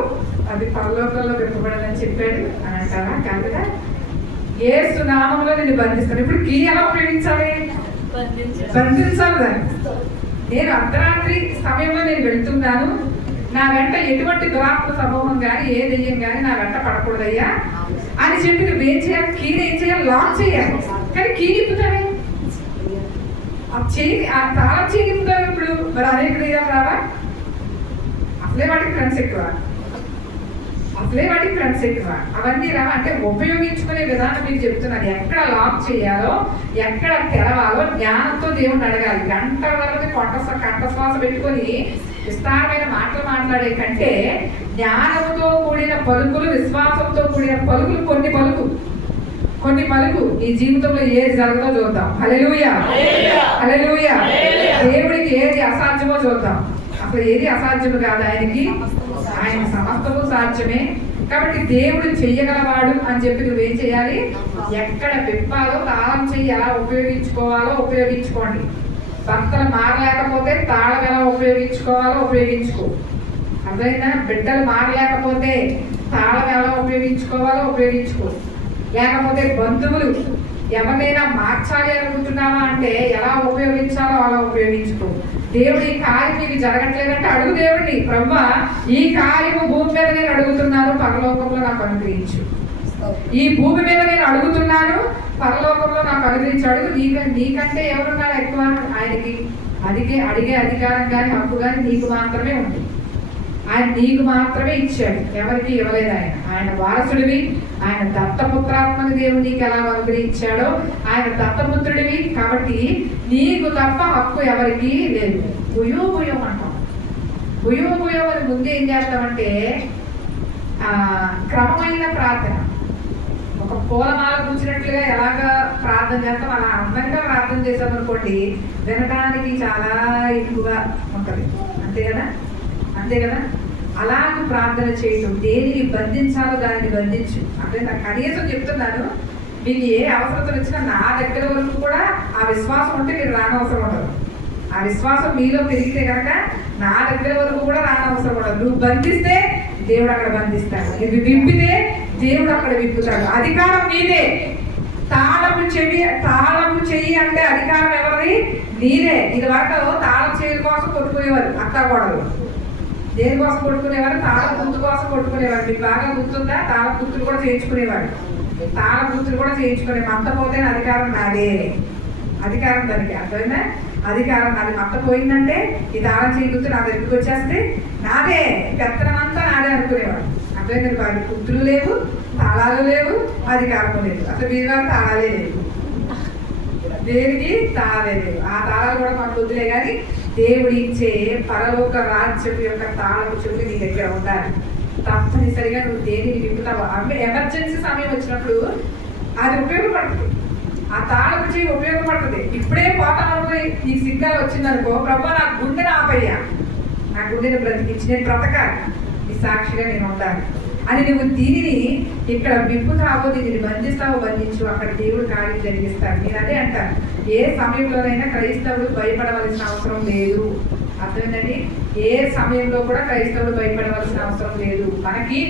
అది పరలోకంలో విప్పబడాలని చెప్పాడు అని అంటారా? కాదుగా. యేసు నామంలో నేను బంధిస్తాను. ఇప్పుడు కీ ఎలా ఉపయోగించాలి? బంధించాలి దాన్ని. నేను అర్ధరాత్రి సమయంలో నేను వెళ్తున్నాను, నా వెంట ఎటువంటి దురాత్మ సమూహం కానీ ఏ దెయ్యం కానీ నా వెంట పడకూడదయ్యా అని చెప్పి నువ్వేం చేయాలి? కీని ఏం చేయాలి? లాక్ చేయాలి. కానీ కీ నిప్పుతావే, ఆ తాళం చేయి నిప్పుతావు. ఇప్పుడు మరి అనేక దెయ్యాలు రావా? అసలే వాటికి ఫ్రెండ్స్ ఎక్కువ. అసలే వాటికి ఫ్రంట్ సీట్ రా అవన్నీ రా అంటే ఉపయోగించుకునే విధానం మీకు చెప్తున్నాను. ఎక్కడ లాక్ చేయాలో, ఎక్కడ తెరవాలో జ్ఞానంతో దేవుణ్ణి అడగాలి. గంట వరకు కంఠ శ్వాస పెట్టుకొని విస్తారమైన మాటలు మాట్లాడే కంటే జ్ఞానంతో కూడిన పలుకులు, విశ్వాసంతో కూడిన పలుకులు, కొన్ని పలుకు ఈ జీవితంలో ఏది జరగదో చూద్దాం. హల్లెలూయా, హల్లెలూయా. దేవుడికి ఏది అసాధ్యమో చూద్దాం. అసలు ఏది అసాధ్యము కాదు ఆయనకి, ఆయన సమస్తము సాధ్యమే. కాబట్టి దేవుడు చెయ్యగలవాడు అని చెప్పి నువ్వేం చేయాలి, ఎక్కడ విప్పాలో తాళం చెయ్యి ఎలా ఉపయోగించుకోవాలో ఉపయోగించుకోండి. భర్తలు మారలేకపోతే తాళం ఎలా ఉపయోగించుకోవాలో ఉపయోగించుకో. అర్థమైందా? బిడ్డలు మారలేకపోతే తాళం ఎలా ఉపయోగించుకోవాలో ఉపయోగించుకో. లేకపోతే బంధువులు ఎవరినైనా మార్చాలి అనుకుంటున్నావా అంటే ఎలా ఉపయోగించాలో అలా ఉపయోగించుకో. దేవుడు ఈ కార్యం నీకు జరగట్లేదంటే అడుగు దేవుడిని, బ్రహ్మ ఈ కార్యము భూమి మీద నేను అడుగుతున్నాను, పరలోకంలో నాకు అనుగ్రహించు. ఈ భూమి మీద నేను అడుగుతున్నాను, పరలోకంలో నాకు అనుగ్రహించు. అడుగు. నీకంటే ఎవరున్నారు ఎక్కువ? ఆయనకి అడిగే అధికారం కానీ హక్కు కానీ నీకు మాత్రమే ఉంది. ఆయన నీకు మాత్రమే ఇచ్చాడు, ఎవరికి ఇవ్వలేదు. ఆయన వారసుడివి. ఆయన దత్తపుత్రాత్మని దేవుడు నీకు ఎలా అనుగ్రహించాడో ఆయన దత్తపుత్రుడివి. కాబట్టి నీకు తప్ప హక్కు ఎవరికి లేదు. భూయో అంటాం. భూయో అని ముందు ఏం చేస్తామంటే క్రమమైన ప్రార్థన, ఒక పూలమాల కూర్చున్నట్లుగా ఎలాగా ప్రార్థన చేస్తాం అలా అందంగా ప్రార్థన చేసామనుకోండి, వినడానికి చాలా ఎక్కువగా ఉంటుంది. అంతే కదా. అలాగే ప్రార్థన చేయటం, దేనిని బంధించాలో దానిని బంధించు. అంటే నాకు కనీసం చెప్తున్నాను, మీకు ఏ అవసరం వచ్చినా నా దగ్గర వరకు కూడా ఆ విశ్వాసం ఉంటే మీరు రానవసరం ఉండదు. ఆ విశ్వాసం మీలో పెరిగితే కనుక నా దగ్గర వరకు కూడా రానవసరం ఉండదు. నువ్వు బంధిస్తే దేవుడు అక్కడ బంధిస్తాడు, నువ్వు విప్పితే దేవుడు అక్కడ విప్పుతాడు. అధికారం నీదే. తాళము చెయ్యి అంటే అధికారం ఎవరిది? నీదే. ఇది వరకు తాళం చెయ్యి కోసం కొట్టుకునేవారు అత్తాకోడలు. దేనికోసం కొట్టుకునేవారు? తాళం గుర్తు కోసం కొట్టుకునేవారు. మీకు బాగా గుర్తుందా? తాళం గుర్తులు కూడా చేయించుకునేవారు. మంత పోతే అధికారం నాదే. అధికారం దానికి అర్థమైందా? అధికారం నాది. మంత పోయిందంటే ఈ తాళం చేయి గుర్తు నా దగ్గరికి వచ్చేస్తే నాదే, పెత్తనమంతా నాదే అనుకునేవాడు. అర్థమైంది? వారికి గుర్తులు లేవు, తాళాలు లేవు, అధికారం లేదు. అసలు వీరి వారు తాళాలే లేవు, దేనికి తాళాలే లేవు. ఆ తాళాలు కూడా మనకు వద్దులే కానీ దేవుడు ఇచ్చే పరలోక రాజ్యం యొక్క తాళపు చెవి నీ దగ్గర ఉండాలి. తప్పనిసరిగా నువ్వు దేనిని విప్పుతావు. ఎమర్జెన్సీ సమయం వచ్చినప్పుడు అది ఉపయోగపడుతుంది. ఆ తాళపు చెవి ఉపయోగపడుతుంది. ఇప్పుడే పోతాను నీకు సిగ్నల్ వచ్చిందనుకో, ప్రభా నా గుండెని ఆపయ్యా, నా గుండెని బ్రతికించి నేను బ్రతకాలి, ఈ సాక్షిగా నేను ఉండాలి అని నువ్వు దీనిని ఇక్కడ విప్పుతావో, దీనిని బంధించు, అక్కడ దేవుడు కార్యం జరిగిస్తాడు. నేను అదే అంటాను, ఏ సమయంలోనైనా క్రైస్తవుడు భయపడవలసిన అవసరం లేదు. అర్థమైందండి? ఏ సమయంలో కూడా క్రైస్తవుడు భయపడవలసిన అవసరం లేదు. మనకి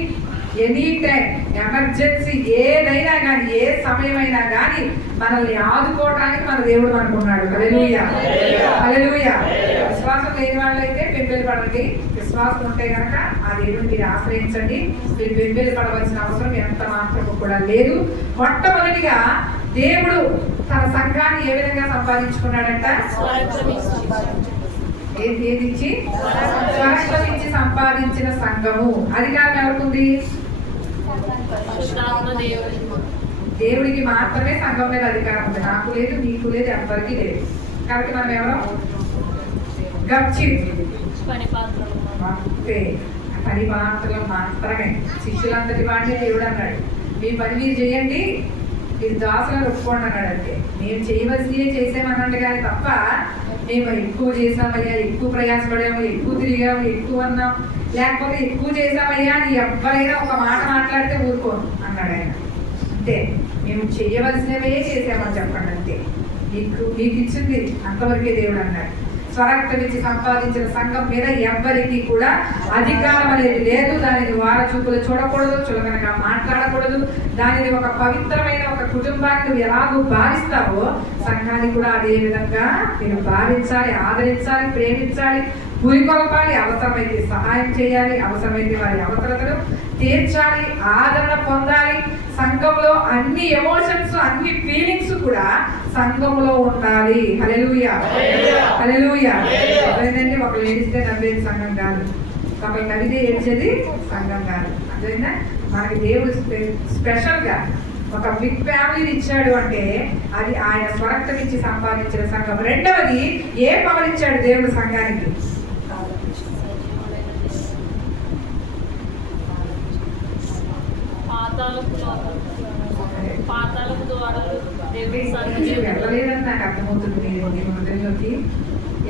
ఎనీ టైం ఎమర్జెన్సీ ఏదైనా కానీ, ఏ సమయమైనా కానీ మనల్ని ఆదుకోవడానికి మన దేవుడు అనుకున్నాడు. హల్లెలూయా, హల్లెలూయా. విశ్వాసం లేని వాళ్ళైతే పెంబెలు పడండి. విశ్వాసం ఉంటే కనుక ఆ దేవుడిని మీరు ఆశ్రయించండి. మీరు పెంబెలు పడవలసిన అవసరం ఎంత మాత్రం కూడా లేదు. మొట్టమొదటిగా దేవుడు తన సంఘాన్ని ఏ విధంగా సంపాదించుకున్నాడంట? ఏది ఇచ్చి? స్వరక్షణ ఇచ్చి సంపాదించిన సంఘము. అధికారం ఎవరికి? దేవుడికి మాత్రమే సంఘం మీద అధికారం ఉంది. నాకు లేదు, నీకు లేదు, ఎవరికి లేదు. కాబట్టి మనం ఎవరో గచ్చి పని పాత్రలు మాత్రమే. శిష్యులంతటి వాడిని దేవుడు అన్నాడు, మీ పని మీరు చేయండి, మీరు దాసులను ఒప్పుకోండి అన్నాడు. అంతే. మేము చేయవలసినవి చేసామన్నాడు కానీ తప్ప మేము ఎక్కువ చేసామయ్యా, ఎక్కువ ప్రయాసపడాము, ఎక్కువ తిరిగాము, ఎక్కువ అన్నాం, లేకపోతే ఎక్కువ చేసామయ్యా అని ఎవరైనా ఒక మాట మాట్లాడితే ఊరుకోను అన్నాడు ఆయన. అంతే. మేము చేయవలసినవే చేసామని చెప్పండి. అంతే. మీకు ఇచ్చింది అంతవరకే దేవుడు అన్నాడు. స్వరక్తం ఇచ్చి సంపాదించిన సంఘం మీద ఎవ్వరికి కూడా అధికారం అనేది లేదు. దానిని వారచూపులు చూడకూడదు, చులకనగా మాట్లాడకూడదు. దానిని ఒక పవిత్రమైన ఒక కుటుంబాన్ని నువ్వు ఎలాగూ భావిస్తావో సంఘాన్ని కూడా అదే విధంగా నేను భావించాలి, ఆదరించాలి, ప్రేమించాలి, పురికొల్పాలి, అవసరమైతే సహాయం చేయాలి, అవసరమైతే వారి అవసరతను తీర్చాలి, ఆదరణ పొందాలి. సంఘంలో అన్ని ఎమోషన్స్, అన్ని ఫీలింగ్స్ కూడా సంఘంలో ఉండాలి. హల్లెలూయా, హల్లెలూయా. అదేంటంటే ఒక లేడీస్దే నవ్వేది సంఘం కాదు, ఒకరు నవ్వితే ఏడ్చేది సంఘం కాదు. అదేనా మనకి దేవుడు స్పెషల్గా ఒక బిగ్ ఫ్యామిలీని ఇచ్చాడు అంటే అది ఆయన స్వరక్తం ఇచ్చి సంపాదించిన సంఘం. రెండవది ఏ పవర్ ఇచ్చాడు దేవుడు సంఘానికి? వెళ్ళలేదని నాకు అర్థమవుతుంది మీ హృదయంలోకి.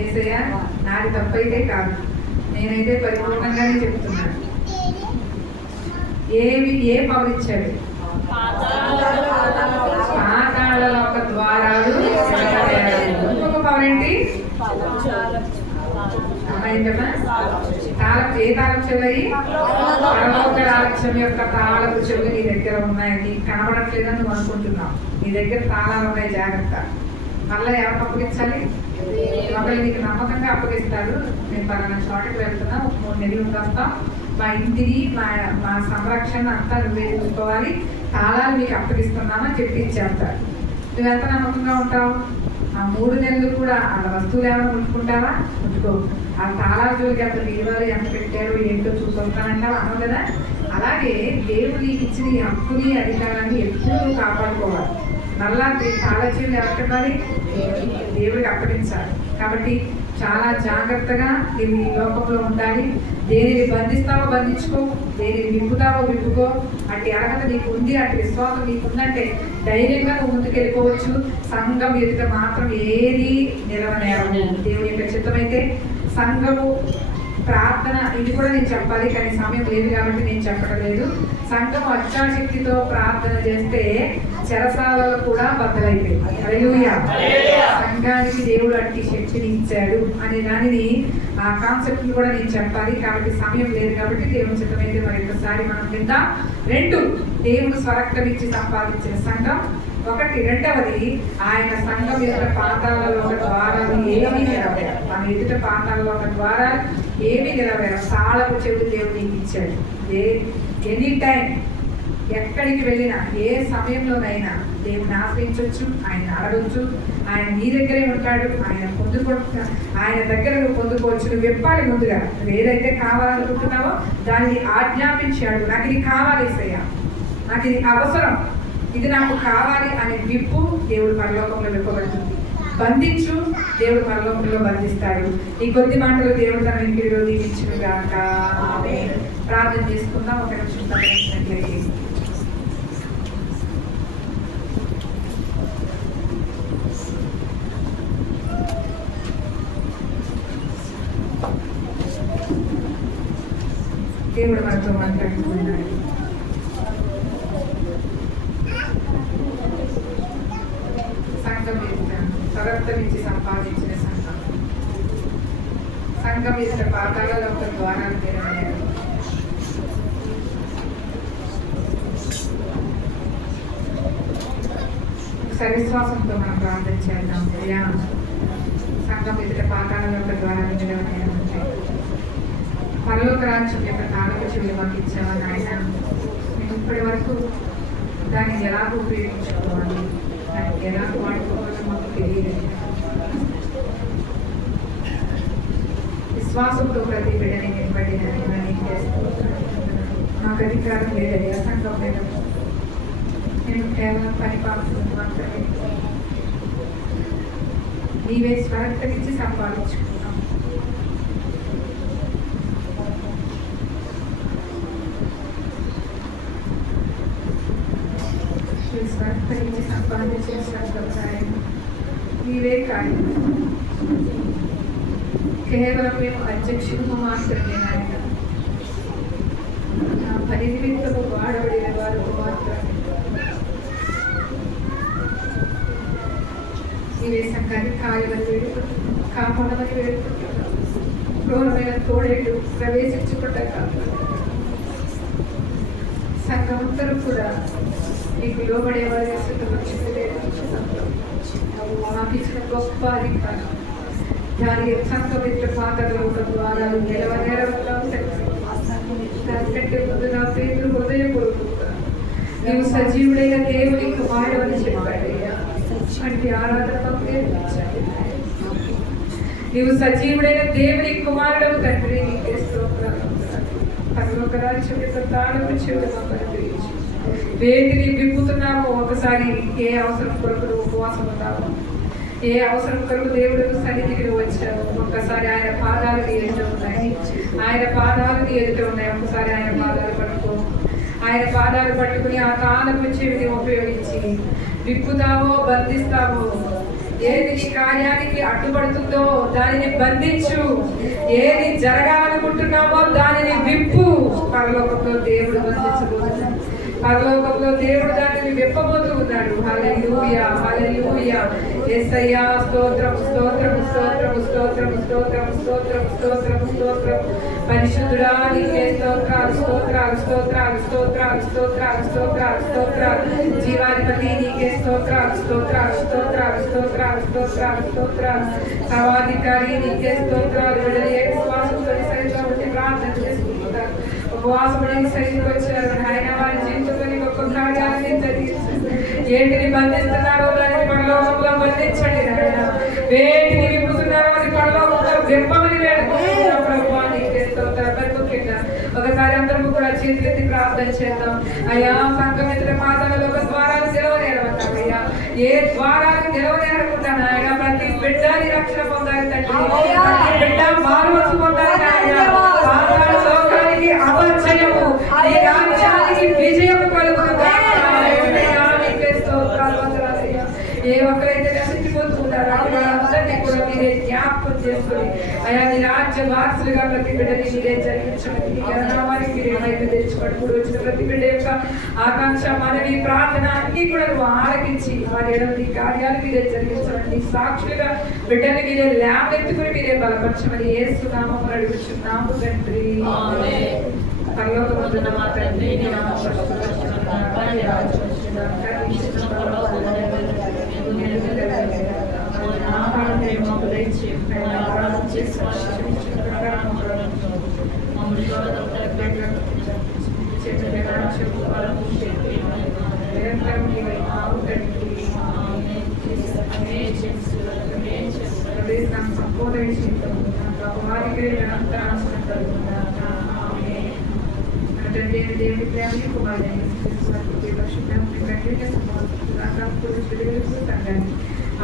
ఏసయ్యా నాది తప్పైతే కాదు, నేనైతే పరిపూర్ణంగానే చెప్తున్నాను. ఏ పవర్ ఇచ్చాడు? పాతాళలోక ద్వారాలు. ఇంకొక పవర్ ఏంటి? ఏ తాళం చెవులయ్యి? పరలోక రాజ్యం యొక్క తాళపు చెవులు నీ దగ్గర ఉన్నాయి. నీకు కనబడట్లేదని నువ్వు అనుకుంటున్నావు. నీ దగ్గర తాళాలు ఉన్నాయి, జాగ్రత్త. మళ్ళీ ఎవరికి అప్పగించాలి? ఒకళ్ళు నీకు నమ్మకంగా అప్పగిస్తాడు. నేను పలానా చోటకి వెళ్తున్నా, 3 నెలలు వస్తాం, మా ఇంటిని మా సంరక్షణ అంతా నువ్వే చూసుకోవాలి, తాళాలు మీకు అప్పగిస్తున్నామని చెప్పి ఇచ్చేస్తారు. నువ్వెంత నమ్మకంగా ఉంటావు? ఆ 3 నెలలు కూడా వాళ్ళ వస్తువులు ఏమైనా ముట్టుకుంటావా? ముట్టుకో. ఆ తాళాల జోలికి అంత వీరువారు ఎంత పెట్టారో ఏంటో చూసొస్తానంటావా? అనవు కదా. అలాగే దేవుడు నీకు ఇచ్చిన ఈ హక్కుని అధికారాన్ని ఎప్పుడూ కాపాడుకోవాలి. మళ్ళా తాళచీలు ఎవరికివ్వాలి? దేవుడికి అప్పగించాలి. కాబట్టి చాలా జాగ్రత్తగా నీవు ఈ లోకంలో ఉండాలి. దేనిని బంధిస్తావో బంధించుకో, దేనిని విప్పుతావో విప్పుకో. అట్టి అర్హత నీకు ఉంది, అట్టి విశ్వాసం నీకు ఉందంటే ధైర్యంగా నువ్వు ముందుకు వెళ్ళిపోవచ్చు. సంఘం ఎదుట మాత్రం ఏది నిలవనేరవు. దేవుని యొక్క చిత్తమైతే సంఘము ప్రార్థన, ఇది కూడా నేను చెప్పాలి కానీ సమయం లేదు కాబట్టి నేను చెప్పడం లేదు. సంఘం అత్యాశక్తితో ప్రార్థన చేస్తే చెరసాలలో కూడా బద్దలైపోయింది. హల్లెలూయా. సంఘానికి దేవుడు అట్టి శక్తిని ఇచ్చాడు అనే దానిని, ఆ కాన్సెప్ట్ కూడా నేను చెప్పాలి కాబట్టి సమయం లేదు కాబట్టి దేవుని చిత్తమైతే మరి ఒకసారి మనం విందాం. 2 దేవుడు స్వరక్తం ఇచ్చి సంపాదించిన సంఘం. 1. రెండవది ఆయన సంఘం ఎదుట పాతాళలో ఒక ద్వారాలు ఏమీ నిలవేరు. మన ఎదుట పాతాళలో ఒక ద్వారాలు ఏమీ నిలవేరు. తాళపు చెవులు దేవుడు నీకు ఇచ్చాడు. ఎనీ టైం ఎక్కడికి వెళ్ళినా ఏ సమయంలోనైనా దేవుని ఆశ్రయించవచ్చు, ఆయన అడగచ్చు. ఆయన నీ దగ్గరే ఉంటాడు. ఆయన దగ్గర నువ్వు పొందుకోవచ్చు. నువ్వు చెప్పాలి ముందుగా నువ్వు ఏదైతే కావాలనుకుంటున్నావో దాన్ని ఆజ్ఞాపించాడు. నాకు ఇది కావాలి యేసయ్యా, నాకు ఇది అవసరం, ఇది నాకు కావాలి అనే విప్పు దేవుడు పరలోకంలో విప్పబడుతుంది. బంధించు, దేవుడు పరలోకంలో బంధిస్తాడు. ఈ కొద్ది మాటలు దేవుడు తన ఇంటిలో దీవించుగాక. ప్రార్థన చేసుకుందాం. ఒక నిమిషం తగ్గించినట్లయితే. దేవుడు మనతో మాట్లాడుతున్నాడు. సంఘం స్వరక్తం ఇచ్చి సంపాదించిన సంఘం ఇతర పాతాళలో ఒక ద్వారాలు తెరవలేదు. విశ్వాసంతో మనం ప్రార్థన చేద్దాం. అయ్యా, సంఘం ఎదుట పాతాళంలో ఒక ద్వారాలు తెరవలేదు. పరలోక రాజ్యం యొక్క తాళపు చెవులు మాకు ఇచ్చావా నాయన. మేము ఇప్పటి వరకు దాన్ని ఎలా ఉపయోగించుకోవాలి, దాన్ని ఎలా వాడుకోవాలో మాకు తెలియదు. విశ్వాసంతో ప్రతి బిడ్డని నిలబడి నేను చేస్తున్నాను. నాకు అధికారం లేదయ్యా సంఘం మీద. నేను కేవలం పరిపాలన మాత్రమే. నీవే స్వరక్తమిచ్చి సంపాదించుకున్నాను. స్వరక్తమిచ్చి సంపాదించిన సంప్రదాయం నీవే కాదు, కేవలం మేము అధ్యక్షులు మాత్రమే. నాయన, నా పని నిమిత్తము వాడబడిన వారు మాత్రమే. నీవే సంఘాన్ని కాయమని వేడుకుంటున్నాం, కాపాడమని వేడుకుంటున్నాం. క్రూరమైన తోడేళ్ళు ప్రవేశించుకుంటా కాదు. సంఘమందరూ కూడా నీకు లోబడే వారి మాకు ఇచ్చిన గొప్ప అధికారం. దాని సంఘం ఇచ్చిన పాత్రలో ఒక ద్వారాలు నిలవనేరవగా దానికంటే ముందు నా పేరు హృదయం కోరుకుంటున్నాను. నీవు సజీవుడైన దేవుని కుమారుడని చెప్పాడు. అంటే ఆరాధన పంపించాలి. నీవు సజీవుడైన దేవుని కుమారుడు తండ్రి, నీకే స్తోత్రాలు. పరలోక రాజ్యం యొక్క తాళము చెవులు మాకు అనుగ్రహించు. వేటిని విప్పుతున్నామో ఒకసారి ఏ అవసరం కొరకు ఉపవాసం ఉన్నామో, ఏ అవసరం కొరకు దేవుడు సన్నిధికి వచ్చావు, ఒక్కసారి ఆయన పాదాలు నీ ఎదుట ఉన్నాయి, ఆయన పాదాలు నీ ఎదుట ఉన్నాయి. ఒక్కసారి ఆయన పాదాలు పట్టుకో. ఆయన పాదాలు పట్టుకుని ఆ తాళపు చెవిని ఉపయోగించి విప్పుతావో బంధిస్తావో, ఏది నీ కార్యానికి అడ్డుపడుతుందో దానిని బంధించు, ఏది జరగాలనుకుంటున్నావో దానిని విప్పు. పరలోకంలో దేవుడు బంధించబోతున్నాడు, పరలోకంలో దేవుడు దానిని విప్పబోతూ ఉన్నాడు. హల్లెలూయా, హల్లెలూయా. యేసయ్యా స్తోత్రం, స్తోత్రం, స్తోత్రం, స్తోత్రం, స్తోత్రం, స్తోత్రం, స్తోత్రం, స్తోత్రం. పరిశుద్ధుడా నీకే స్తోత్రాలు, స్తోత్రాలు, స్తోత్రాలు, స్తోత్రాలు, స్తోత్రాలు, స్తోత్రాలు, స్తోత్రాలు. జీవాధిపతి నీకే స్తోత్రాలు, స్తోత్రాలు, స్తోత్రాలు, స్తోత్రాలు, స్తోత్రాలు, స్తోత్రాలు. సర్వాధికారి నీకే స్తోత్రాలు. విడుదల ఏ విశ్వాసంతో సరిగ్గా ఉండి ప్రార్థన చేసుకుంటారు, ఉపవాసముడికి సరిగ్గా వచ్చారు. ఆయన వారి జీవితంలోని గొప్ప కార్యాలని జరిగించారు. ఏంటిని బంధిస్తున్నారో దానిని పరలోకంలో బంధించండి నాయన. వేటిని విప్పుతున్నారో అది పరలోకంలో విప్పమని వేడుకుంటున్నాం ప్రభువా. నీకే స్తోత్రాలు. ముఖ్యంగా ఒకసారి అందరము కూడా చేతులెత్తి ప్రార్థన చేద్దాం. అయ్యా సంఘమిత్ర పాదాలలో ఒక ద్వారాలు గెలవనేరవయ్యా, ఏ ద్వారాలు గెలవనేరకుండా నాయన ప్రతి బిడ్డని రక్షణ పొందాలి తండ్రి, ప్రతి బిడ్డ మారువసు పొందాలి నాయన. పాతాళ లోకానికి అపజయము, ఈ రాజ్యానికి విజయము కలుగును గాక. నీకే స్తోత్రాలు, వందనాలయ్యా. ఏ ఒక్కరైతే నశించిపోతున్నారో అందరినీ కూడా మీరే జ్ఞాపకం చేసుకుని అయా నీ రాజ్య వారసులుగా ప్రతి బిడ్డని మీరే జరిగించమని, నీ నామానికి మీరే మహిమ తెచ్చుకోండి. ఇప్పుడు వచ్చిన ప్రతి బిడ్డ యొక్క ఆకాంక్ష, మనవి, ప్రార్థన అన్ని కూడా నువ్వు ఆలకించి వారి నీ కార్యాలు మీరే జరిగించమని, సాక్షులుగా బిడ్డని మీరే లేవనెత్తుకుని మీరే బలపరచమని యేసు నామములో అడుగుచున్నాము తండ్రి. పరలోకమందున్న మా తండ్రి, నీ నామం పరిశుద్ధపరచబడుగాక, నీ రాజ్యం వచ్చుగాక, నీ చిత్తం పరలోకమందు నెరవేరుగాక. ఆహారం మాకు దయచేయము, మా అపరాధం చేసి క్షమించు ప్రకారం మమ్మల్ని నిరంతరం నీ వైపు మాకు తండ్రి. ప్రదేశం సంపూర్ణ విషయంలో వారికి నిరంతరాశనం కలుగుతున్నాక. తండ్రి దేవుడి ప్రేమని కుమారుని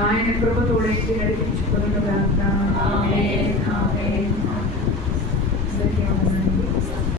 ఆయన కృప తోడైతే నడిపించుకుని